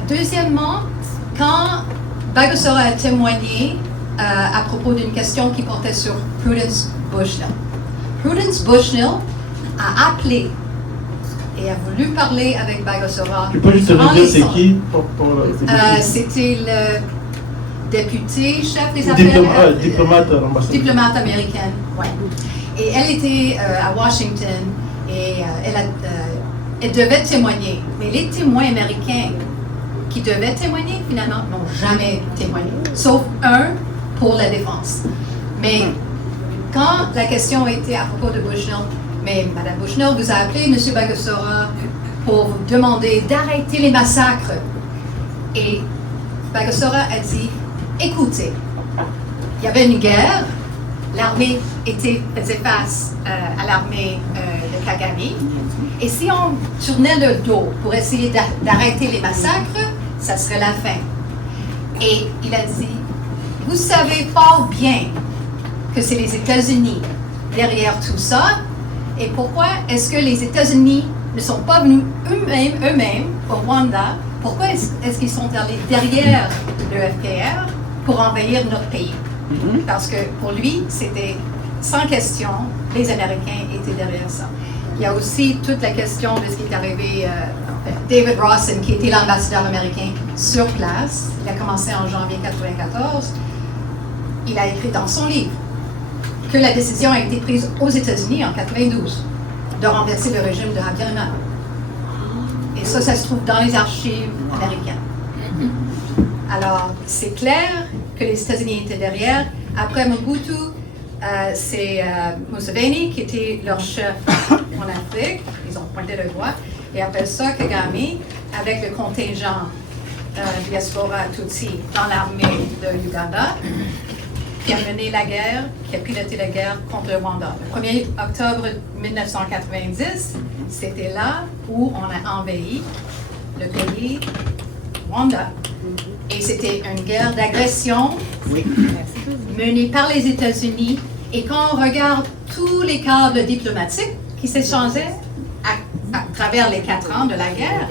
Deuxièmement, quand Bagosora a témoigné à propos d'une question qui portait sur Prudence Bushnell. Prudence Bushnell a appelé et a voulu parler avec Bagosora. Tu peux juste durant me dire les c'est sondes. qui C'était le député, chef des affaires... diplomate américaine, oui. Et elle était à Washington et elle devait témoigner. Mais les témoins américains qui devaient témoigner, finalement, n'ont jamais témoigné, sauf un pour la défense. Mais quand la question était à propos de Bushnell, mais Mme Bushnell vous a appelé, M. Bagosora, pour vous demander d'arrêter les massacres. Et Bagosora a dit, écoutez, il y avait une guerre, l'armée faisait face à l'armée de Kagame, et si on tournait le dos pour essayer d'arrêter les massacres, ça serait la fin. Et il a dit, vous savez fort bien que c'est les États-Unis derrière tout ça, et pourquoi est-ce que les États-Unis ne sont pas venus eux-mêmes au Rwanda? Pourquoi est-ce qu'ils sont allés derrière le FPR pour envahir notre pays? Parce que pour lui, c'était sans question, les Américains étaient derrière ça. Il y a aussi toute la question de ce qui est arrivé, David Rawson, qui était l'ambassadeur américain sur place. Il a commencé en janvier 1994. Il a écrit dans son livre que la décision a été prise aux États-Unis en 1992 de renverser le régime de Habyarimana. Et ça se trouve dans les archives américaines. Alors, c'est clair que les États-Unis étaient derrière. Après Mobutu, c'est Museveni qui était leur chef en Afrique. Ils ont pointé le doigt. Et après ça, Kagame, avec le contingent diaspora Tutsi dans l'armée de Uganda, qui a mené la guerre, qui a piloté la guerre contre le Rwanda. Le 1er octobre 1990, c'était là où on a envahi le pays Rwanda. Et c'était une guerre d'agression menée par les États-Unis. Et quand on regarde tous les câbles diplomatiques qui s'échangeaient à travers les 4 ans de la guerre,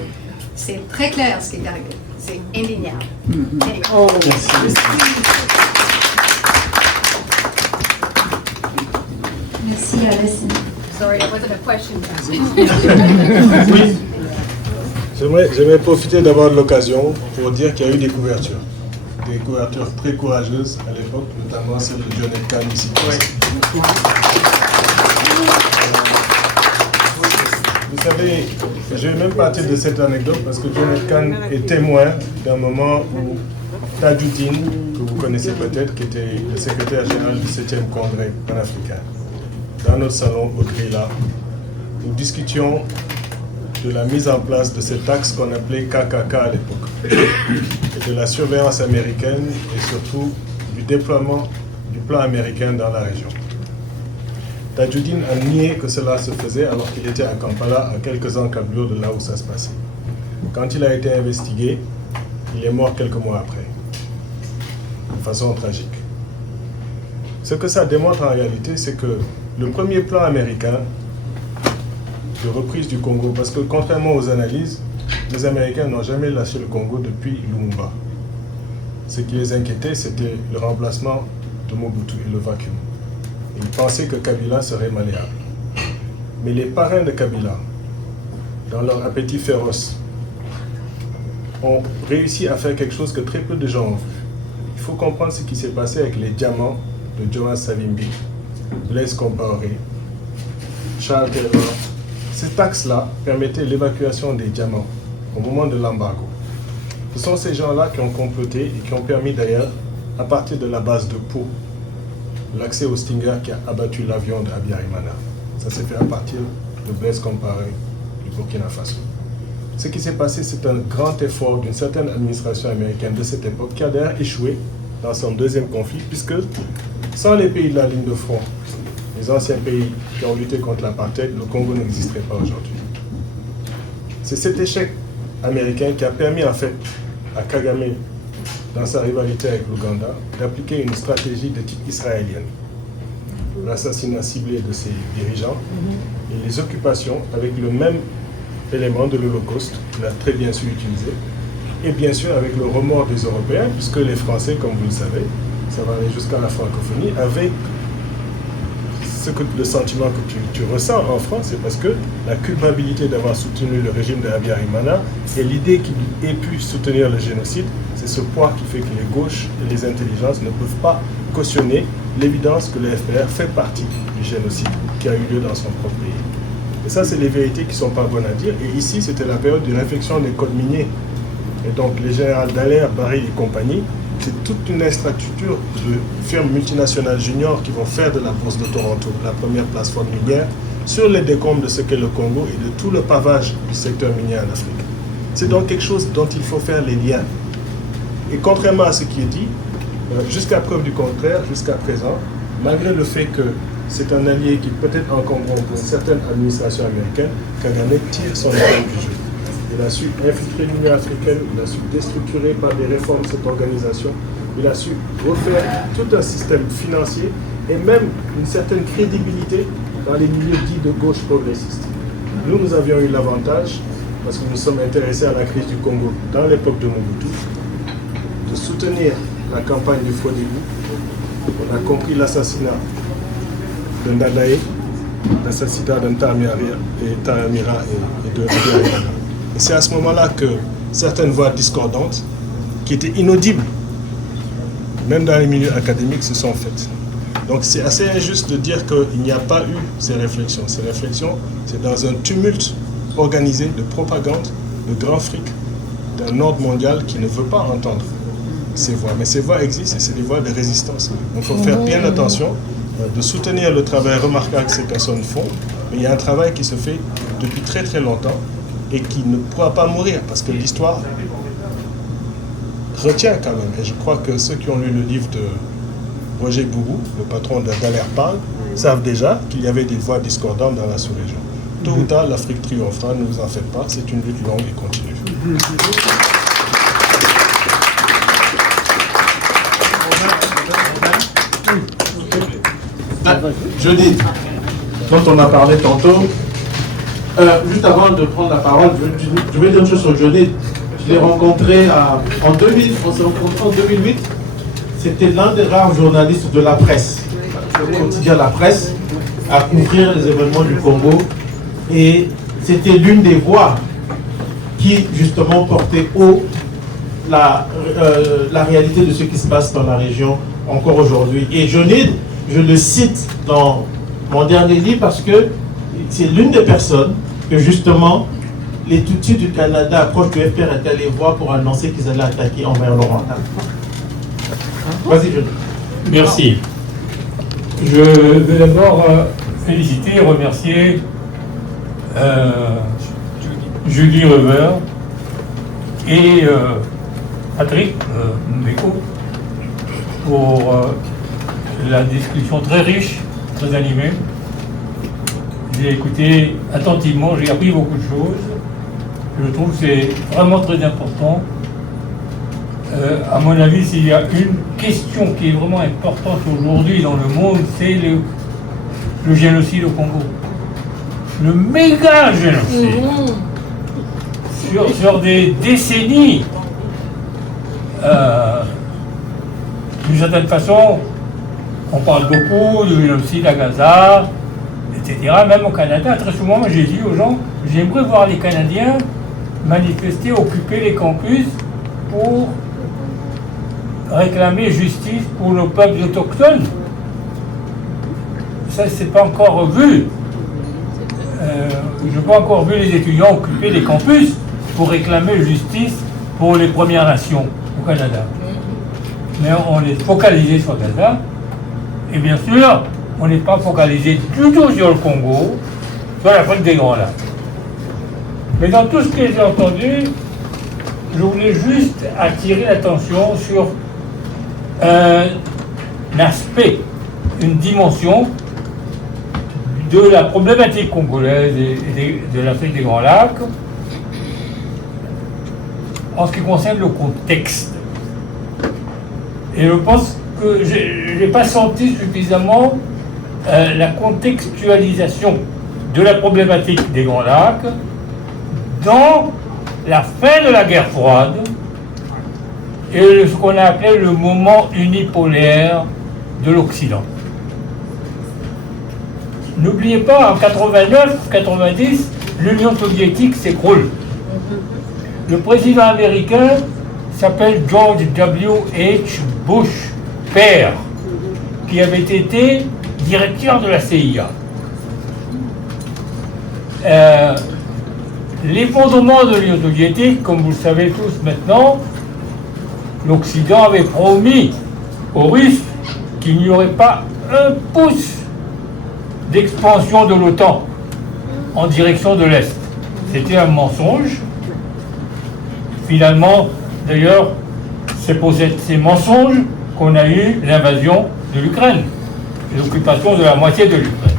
c'est très clair ce qui est arrivé. C'est indéniable. Anyway. Oh, merci. Merci, Alessandra. Sorry, it wasn't a question. J'aimerais profiter d'avoir l'occasion pour dire qu'il y a eu des couvertures très courageuses à l'époque, notamment celle de John F. Kennedy ici. Vous savez, je vais même partir de cette anecdote parce que John F. Kennedy est témoin d'un moment où Tajuddin, que vous connaissez peut-être, qui était le secrétaire général du 7e congrès panafricain, dans notre salon au Grilla, nous discutions de la mise en place de cet axe qu'on appelait KKK à l'époque, et de la surveillance américaine et surtout du déploiement du plan américain dans la région. Tajuddin a nié que cela se faisait alors qu'il était à Kampala, à quelques encablures de là où ça se passait. Quand il a été investigué, il est mort quelques mois après, de façon tragique. Ce que ça démontre en réalité, c'est que le premier plan américain de reprise du Congo, parce que contrairement aux analyses, les Américains n'ont jamais lâché le Congo depuis Lumumba. Ce qui les inquiétait, c'était le remplacement de Mobutu et le vacuum. Ils pensaient que Kabila serait malléable. Mais les parrains de Kabila, dans leur appétit féroce, ont réussi à faire quelque chose que très peu de gens ont vu. Il faut comprendre ce qui s'est passé avec les diamants de Jonas Savimbi, Blaise Compaoré, Charles Taylor. Cet axe-là permettait l'évacuation des diamants au moment de l'embargo. Ce sont ces gens-là qui ont comploté et qui ont permis d'ailleurs, à partir de la base de Pau, l'accès au Stinger qui a abattu l'avion de Habyarimana. Ça s'est fait à partir de Blaise Compaoré du Burkina Faso. Ce qui s'est passé, c'est un grand effort d'une certaine administration américaine de cette époque qui a d'ailleurs échoué dans son deuxième conflit, puisque sans les pays de la ligne de front, les anciens pays qui ont lutté contre l'apartheid, le Congo n'existerait pas aujourd'hui. C'est cet échec américain qui a permis en fait à Kagame, dans sa rivalité avec l'Ouganda, d'appliquer une stratégie de type israélienne. l'assassinat ciblé de ses dirigeants et les occupations avec le même élément de l'Holocauste qu'il a très bien su utiliser. Et bien sûr avec le remords des Européens, puisque les Français, comme vous le savez, ça va aller jusqu'à la francophonie, avaient le sentiment que tu ressens en France, c'est parce que la culpabilité d'avoir soutenu le régime de Habyarimana et l'idée qu'il ait pu soutenir le génocide, c'est ce poids qui fait que les gauches et les intelligences ne peuvent pas cautionner l'évidence que le FPR fait partie du génocide qui a eu lieu dans son propre pays. Et ça, c'est les vérités qui ne sont pas bonnes à dire. Et ici, c'était la période de réflexion des codes miniers. Et donc, les généraux Dallaire, Barry et compagnie, c'est toute une infrastructure de firmes multinationales juniors qui vont faire de la bourse de Toronto la première plateforme minière sur les décombres de ce qu'est le Congo et de tout le pavage du secteur minier en Afrique. C'est donc quelque chose dont il faut faire les liens. Et contrairement à ce qui est dit, jusqu'à preuve du contraire, jusqu'à présent, malgré le fait que c'est un allié qui peut être encombrant pour certaines administrations américaines, Kagame tire son épingle du jeu. Il a su infiltrer l'Union africaine, il a su déstructurer par des réformes cette organisation, il a su refaire tout un système financier et même une certaine crédibilité dans les milieux dits de gauche progressiste. Nous avions eu l'avantage, parce que nous sommes intéressés à la crise du Congo dans l'époque de Mobutu, de soutenir la campagne du Frodébu. On a compris l'assassinat de Ndadaye, l'assassinat de Ntamira et de Habyarimana. Et c'est à ce moment-là que certaines voix discordantes, qui étaient inaudibles, même dans les milieux académiques, se sont faites. Donc c'est assez injuste de dire qu'il n'y a pas eu ces réflexions. Ces réflexions, c'est dans un tumulte organisé de propagande, de grand fric, d'un ordre mondial qui ne veut pas entendre ces voix. Mais ces voix existent et c'est des voix de résistance. Donc il faut faire bien attention de soutenir le travail remarquable que ces personnes font. Mais il y a un travail qui se fait depuis très très longtemps et qui ne pourra pas mourir parce que l'histoire retient quand même. Et je crois que ceux qui ont lu le livre de Roger Bougou, le patron de Dallaire Parle, savent déjà qu'il y avait des voix discordantes dans la sous-région. Tôt ou tard, l'Afrique triomphera, ne vous en faites pas, c'est une lutte longue et continue. Judith, dont on a parlé tantôt, juste avant de prendre la parole, je vais dire une chose sur Judith. Je l'ai rencontré en 2000, on s'est rencontrés en 2008. C'était l'un des rares journalistes de la presse, le quotidien La Presse, à couvrir les événements du Congo. Et c'était l'une des voix qui, justement, portait haut la réalité de ce qui se passe dans la région encore aujourd'hui. Et Jonid, je le cite dans mon dernier livre parce que c'est l'une des personnes que, justement, les Tutsis du Canada, proches du FPR, étaient allés voir pour annoncer qu'ils allaient attaquer envers l'Oriental. Vas-y, Jonid. Merci. Je veux d'abord féliciter et remercier Julie Rever et Patrick Mbeko pour la discussion très riche, très animée. J'ai écouté attentivement, j'ai appris beaucoup de choses. Je trouve que c'est vraiment très important. À mon avis, s'il y a une question qui est vraiment importante aujourd'hui dans le monde, c'est le génocide au Congo. Le méga génocide. Sur des décennies. D'une certaine façon, on parle beaucoup du génocide à Gaza, etc. Même au Canada, très souvent, j'ai dit aux gens, j'aimerais voir les Canadiens manifester, occuper les campus pour réclamer justice pour nos peuples autochtones. Ça, c'est pas encore vu. Je n'ai pas encore vu les étudiants occuper les campus pour réclamer justice pour les Premières Nations au Canada. Mais on est focalisé sur Gaza. Et bien sûr, on n'est pas focalisé du tout sur le Congo, sur l'Afrique des Grands Lacs. Mais dans tout ce que j'ai entendu, je voulais juste attirer l'attention sur un aspect, une dimension de la problématique congolaise et de l'Afrique des Grands Lacs en ce qui concerne le contexte. Et je pense que je n'ai pas senti suffisamment la contextualisation de la problématique des Grands Lacs dans la fin de la guerre froide et ce qu'on a appelé le moment unipolaire de l'Occident. N'oubliez pas, en 89-90, l'Union soviétique s'écroule. Le président américain s'appelle George W.H. Bush, père, qui avait été directeur de la CIA. L'effondrement de l'Union soviétique, comme vous le savez tous maintenant, l'Occident avait promis aux Russes qu'il n'y aurait pas un pouce d'expansion de l'OTAN en direction de l'Est. C'était un mensonge. Finalement, d'ailleurs, c'est pour ces mensonges qu'on a eu l'invasion de l'Ukraine, l'occupation de la moitié de l'Ukraine.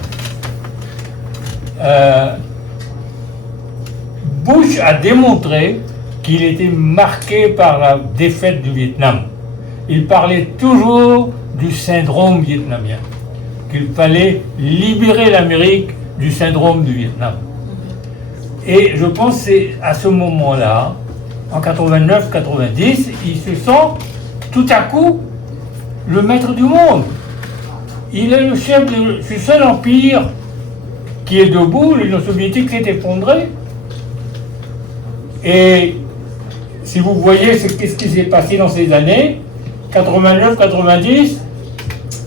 Bush a démontré qu'il était marqué par la défaite du Vietnam. Il parlait toujours du syndrome vietnamien, qu'il fallait libérer l'Amérique du syndrome du Vietnam. Et je pense que c'est à ce moment-là, en 89-90, il se sent tout à coup le maître du monde. Il est le chef du seul empire qui est debout. L'Union soviétique s'est effondrée. Et si vous voyez ce qui s'est passé dans ces années, 89-90,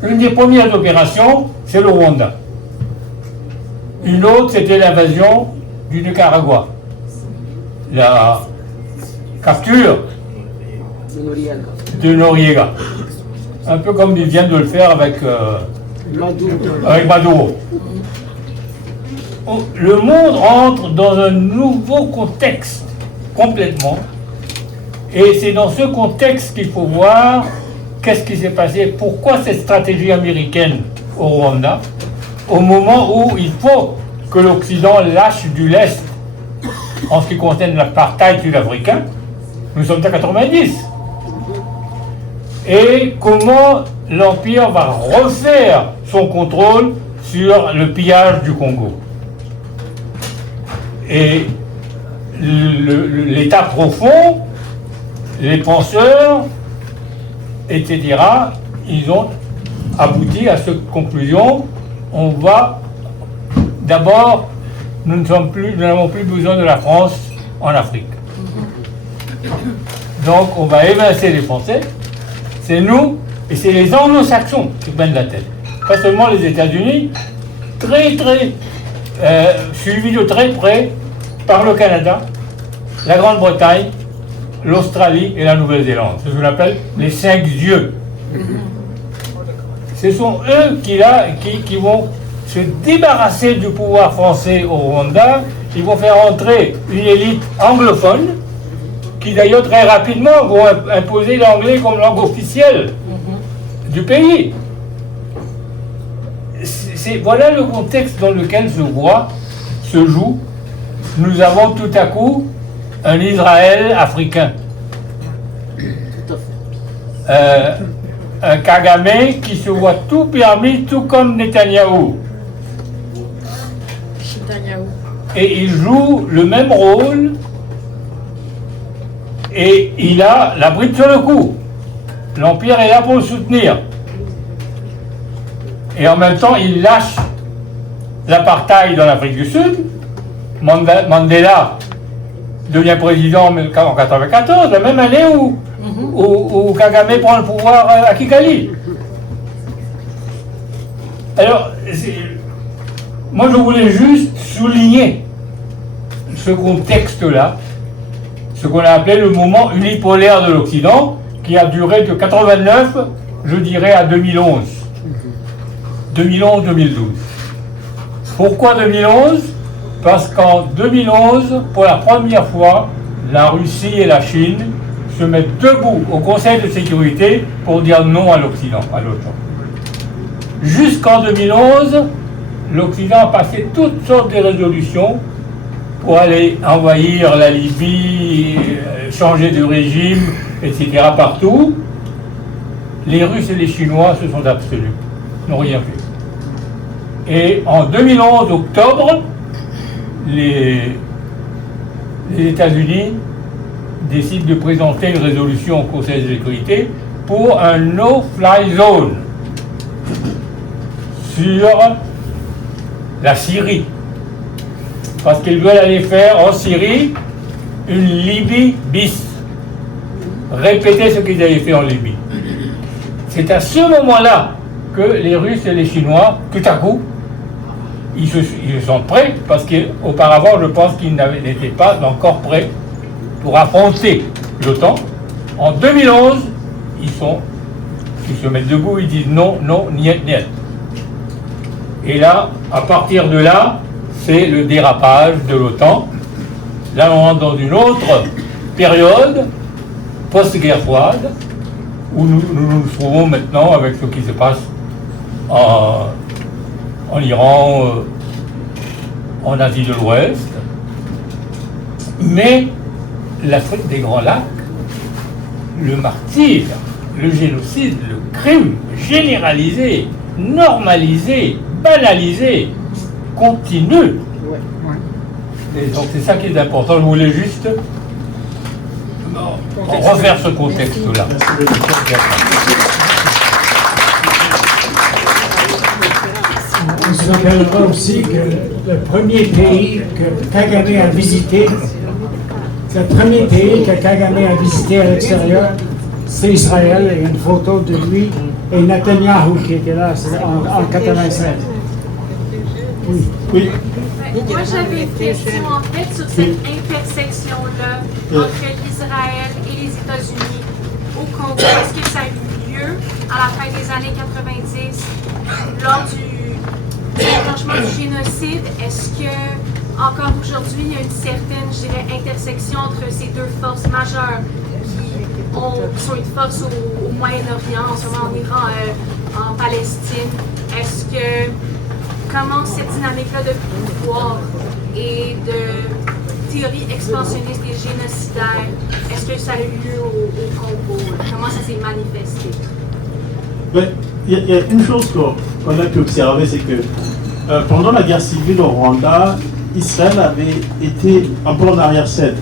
une des premières opérations, c'est le Rwanda. Une autre, c'était l'invasion du Nicaragua. La capture de Noriega. Un peu comme ils viennent de le faire avec Maduro. Le monde entre dans un nouveau contexte, complètement. Et c'est dans ce contexte qu'il faut voir qu'est-ce qui s'est passé, pourquoi cette stratégie américaine au Rwanda, au moment où il faut que l'Occident lâche du lest en ce qui concerne l'apartheid sud-africain. Nous sommes à 90. Et comment l'Empire va refaire son contrôle sur le pillage du Congo. Et l'État profond, les penseurs, etc., ils ont abouti à cette conclusion. On va d'abord, nous n'avons plus besoin de la France en Afrique. Donc on va évincer les Français, c'est nous, et c'est les anglo-saxons qui prennent la tête. Pas seulement les États-Unis, suivis de très près par le Canada, la Grande-Bretagne, l'Australie et la Nouvelle-Zélande. C'est ce qu'on appelle les 5 yeux. Ce sont eux qui vont se débarrasser du pouvoir français au Rwanda. Ils vont faire entrer une élite anglophone qui d'ailleurs très rapidement vont imposer l'anglais comme langue officielle du pays. Voilà le contexte dans lequel se joue. Nous avons tout à coup un Israël africain. Un Kagame qui se voit tout permis, tout comme Netanyahou. Et il joue le même rôle et il a la bride sur le cou. L'Empire est là pour le soutenir. Et en même temps, il lâche l'apartheid dans l'Afrique du Sud. Mandela devient président en 1994, la même année où Kagame prend le pouvoir à Kigali. Alors, moi je voulais juste souligner ce contexte-là, ce qu'on a appelé le moment unipolaire de l'Occident, qui a duré de 89, je dirais, à 2011. 2011-2012. Pourquoi 2011 ? Parce qu'en 2011, pour la première fois, la Russie et la Chine se mettent debout au Conseil de sécurité pour dire non à l'Occident, à l'OTAN. Jusqu'en 2011, l'Occident a passé toutes sortes de résolutions pour aller envahir la Libye, changer de régime, etc. partout. Les Russes et les Chinois se sont abstenus, n'ont rien fait. Et en 2011, octobre, les États-Unis décident de présenter une résolution au Conseil de sécurité pour un no-fly zone sur la Syrie. Parce qu'ils veulent aller faire en Syrie une Libye bis. Répéter ce qu'ils avaient fait en Libye. C'est à ce moment-là que les Russes et les Chinois, tout à coup, ils se sont prêts, parce qu'auparavant, je pense qu'ils n'étaient pas encore prêts pour affronter l'OTAN. En 2011, ils se mettent debout, ils disent non, non, niet, niet. Et là, à partir de là, c'est le dérapage de l'OTAN. Là, on rentre dans une autre période, post-guerre froide, où nous nous trouvons maintenant avec ce qui se passe en Iran, en Asie de l'Ouest. Mais l'Afrique des Grands Lacs, le martyre, le génocide, le crime généralisé, normalisé, banalisé, continue. Et donc c'est ça qui est important. Je voulais juste refaire ce contexte-là. On se rappellera aussi que le premier pays que Kagame a visité, le premier pays que Kagame a visité à l'extérieur, c'est Israël. Il y a une photo de lui et Netanyahou qui était là en 96. Oui. Oui. Moi, j'avais une question en fait sur cette intersection-là entre l'Israël et les États-Unis au Congo. Est-ce que ça a eu lieu à la fin des années 90 lors du déclenchement du génocide? Est-ce que encore aujourd'hui, il y a une certaine, je dirais, intersection entre ces deux forces majeures qui sont une force au Moyen-Orient, en ce moment en Iran, en Palestine? Est-ce que comment cette dynamique-là de pouvoir et de théorie expansionniste et génocidaire, est-ce que ça a eu lieu au Congo? Comment ça s'est manifesté? Il y a une chose qu'on a pu observer, c'est que pendant la guerre civile au Rwanda, Israël avait été un peu en arrière-scène.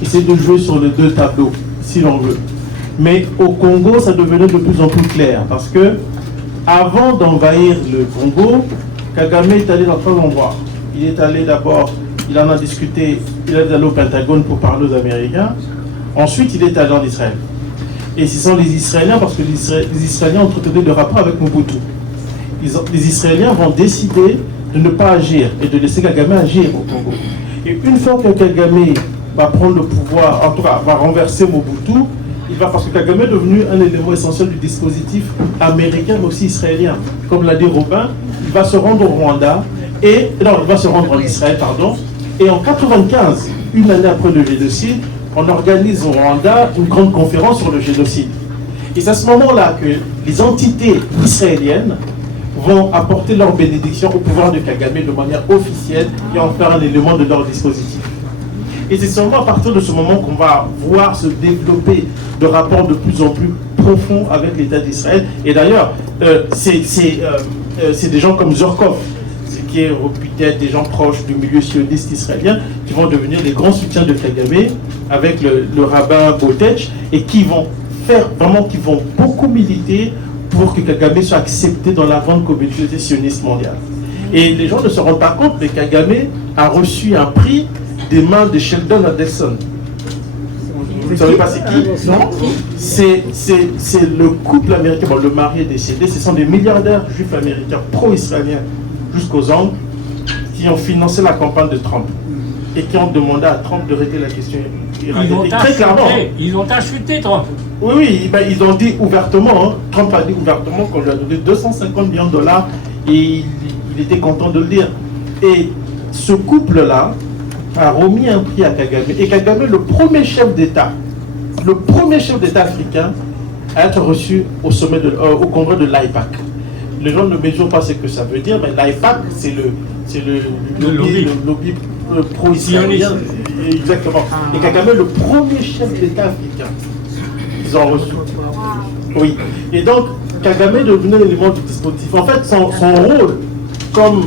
Essayé de jouer sur les deux tableaux, si l'on veut. Mais au Congo, ça devenait de plus en plus clair, parce que avant d'envahir le Congo, Kagame est allé dans trois endroits. Il est allé d'abord, il en a discuté, il est allé au Pentagone pour parler aux Américains. Ensuite, il est allé en Israël. Et ce sont les Israéliens, parce que les Israéliens entretenaient de rapports avec Mobutu. Les Israéliens vont décider de ne pas agir et de laisser Kagame agir au Congo. Et une fois que Kagame va prendre le pouvoir, en tout cas va renverser Mobutu, parce que Kagame est devenu un élément essentiel du dispositif américain mais aussi israélien. Comme l'a dit Robin, il va se rendre au Rwanda, il va se rendre en Israël, pardon, et en 1995, une année après le génocide, on organise au Rwanda une grande conférence sur le génocide. Et c'est à ce moment-là que les entités israéliennes vont apporter leur bénédiction au pouvoir de Kagame de manière officielle et en faire un élément de leur dispositif. Et c'est seulement à partir de ce moment qu'on va voir se développer de rapports de plus en plus profonds avec l'État d'Israël. Et d'ailleurs, c'est des gens comme Zhorkov, qui est réputé être des gens proches du milieu sioniste israélien, qui vont devenir les grands soutiens de Kagame avec le rabbin Botech, et qui vont beaucoup militer pour que Kagame soit accepté dans la grande communauté sioniste mondiale. Et les gens ne se rendent pas compte, mais Kagame a reçu un prix des mains de Sheldon Adelson. Vous ne savez pas c'est qui? Non. C'est le couple américain, bon, le mari est décédé, ce sont des milliardaires juifs américains pro-israéliens jusqu'aux ongles qui ont financé la campagne de Trump et qui ont demandé à Trump de régler la question iranienne. Très clairement. Ils ont acheté Trump. Oui, ils ont dit ouvertement, hein, Trump a dit ouvertement qu'on lui a donné 250 millions de dollars et il était content de le dire. Et ce couple-là a remis un prix à Kagame. Et Kagame, le premier chef d'État africain à être reçu au sommet au congrès de l'AIPAC. Les gens ne mesurent pas ce que ça veut dire, mais l'AIPAC, c'est le lobby pro-israélien. Exactement. Et Kagame, le premier chef d'État africain, ils ont reçu. Oui. Et donc, Kagame est devenu l'élément du dispositif. En fait, son rôle comme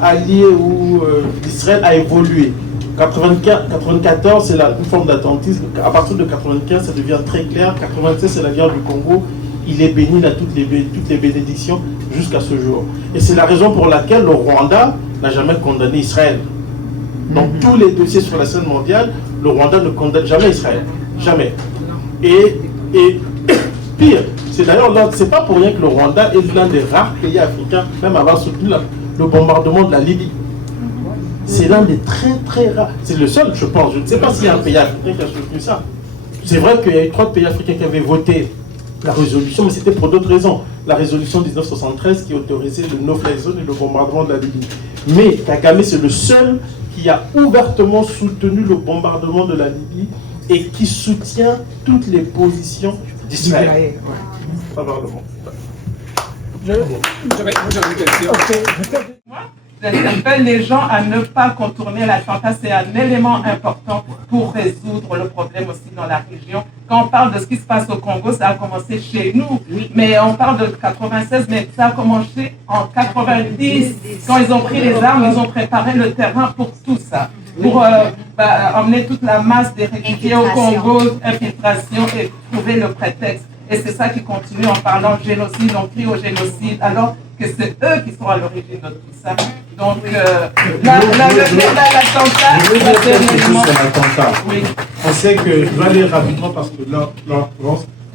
allié ou d'Israël a évolué. 94, c'est une forme d'attentisme. À partir de 95, ça devient très clair. 96, c'est la guerre du Congo. Il est béni à toutes les bénédictions jusqu'à ce jour. Et c'est la raison pour laquelle le Rwanda n'a jamais condamné Israël. Donc tous les dossiers sur la scène mondiale, le Rwanda ne condamne jamais Israël. Jamais. Et pire, c'est d'ailleurs là, c'est pas pour rien que le Rwanda est l'un des rares pays africains, même avoir soutenu le bombardement de la Libye. C'est l'un des très très rares. C'est le seul, je pense. Je ne sais pas s'il y a un pays africain qui a soutenu ça. C'est vrai qu'il y a eu 3 pays africains qui avaient voté la résolution, mais c'était pour d'autres raisons. La résolution 1973 qui autorisait le no-fly zone et le bombardement de la Libye. Mais Kagame, c'est le seul qui a ouvertement soutenu le bombardement de la Libye et qui soutient toutes les positions d'Israël. J'avais une question. J'interpelle les gens à ne pas contourner l'attentat. C'est un élément important pour résoudre le problème aussi dans la région. Quand on parle de ce qui se passe au Congo, ça a commencé chez nous. Mais on parle de 96, mais ça a commencé en 90. Quand ils ont pris les armes, ils ont préparé le terrain pour tout ça. Pour emmener toute la masse des réfugiés au Congo, infiltration et trouver le prétexte. Et c'est ça qui continue en parlant de génocide, on crie au génocide, alors que c'est eux qui sont à l'origine de tout ça. Donc, l'attentat, c'est un élément. Oui. On sait que, je vais aller rapidement parce que là,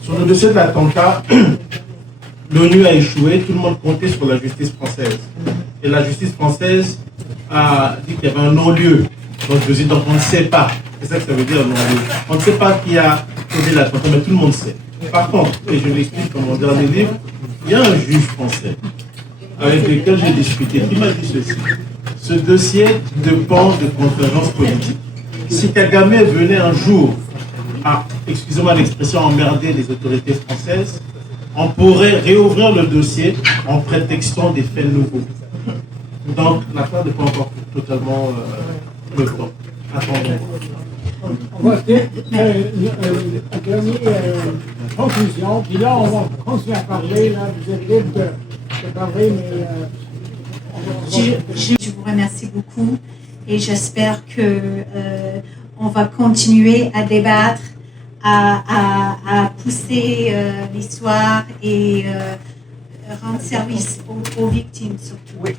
sur le dossier de l'attentat, l'ONU a échoué, tout le monde comptait sur la justice française. Et la justice française a dit qu'il y avait un non-lieu. Donc, on ne sait pas. C'est ça que ça veut dire, non-lieu. On ne sait pas qui a causé l'attentat, mais tout le monde sait. Par contre, et je l'explique dans mon dernier livre, il y a un juge français avec lequel j'ai discuté qui m'a dit ceci. Ce dossier dépend de conférences politiques. Si Kagame venait un jour à, excusez-moi l'expression, emmerder les autorités françaises, on pourrait réouvrir le dossier en prétextant des faits nouveaux. Donc, l'affaire n'est pas encore totalement le temps. Attendons. On va faire une dernière conclusion, puis là, on va continuer à parler. Là, vous êtes libre de parler, mais je vous remercie beaucoup et j'espère que on va continuer à débattre, à pousser l'histoire et rendre service aux victimes surtout. Oui.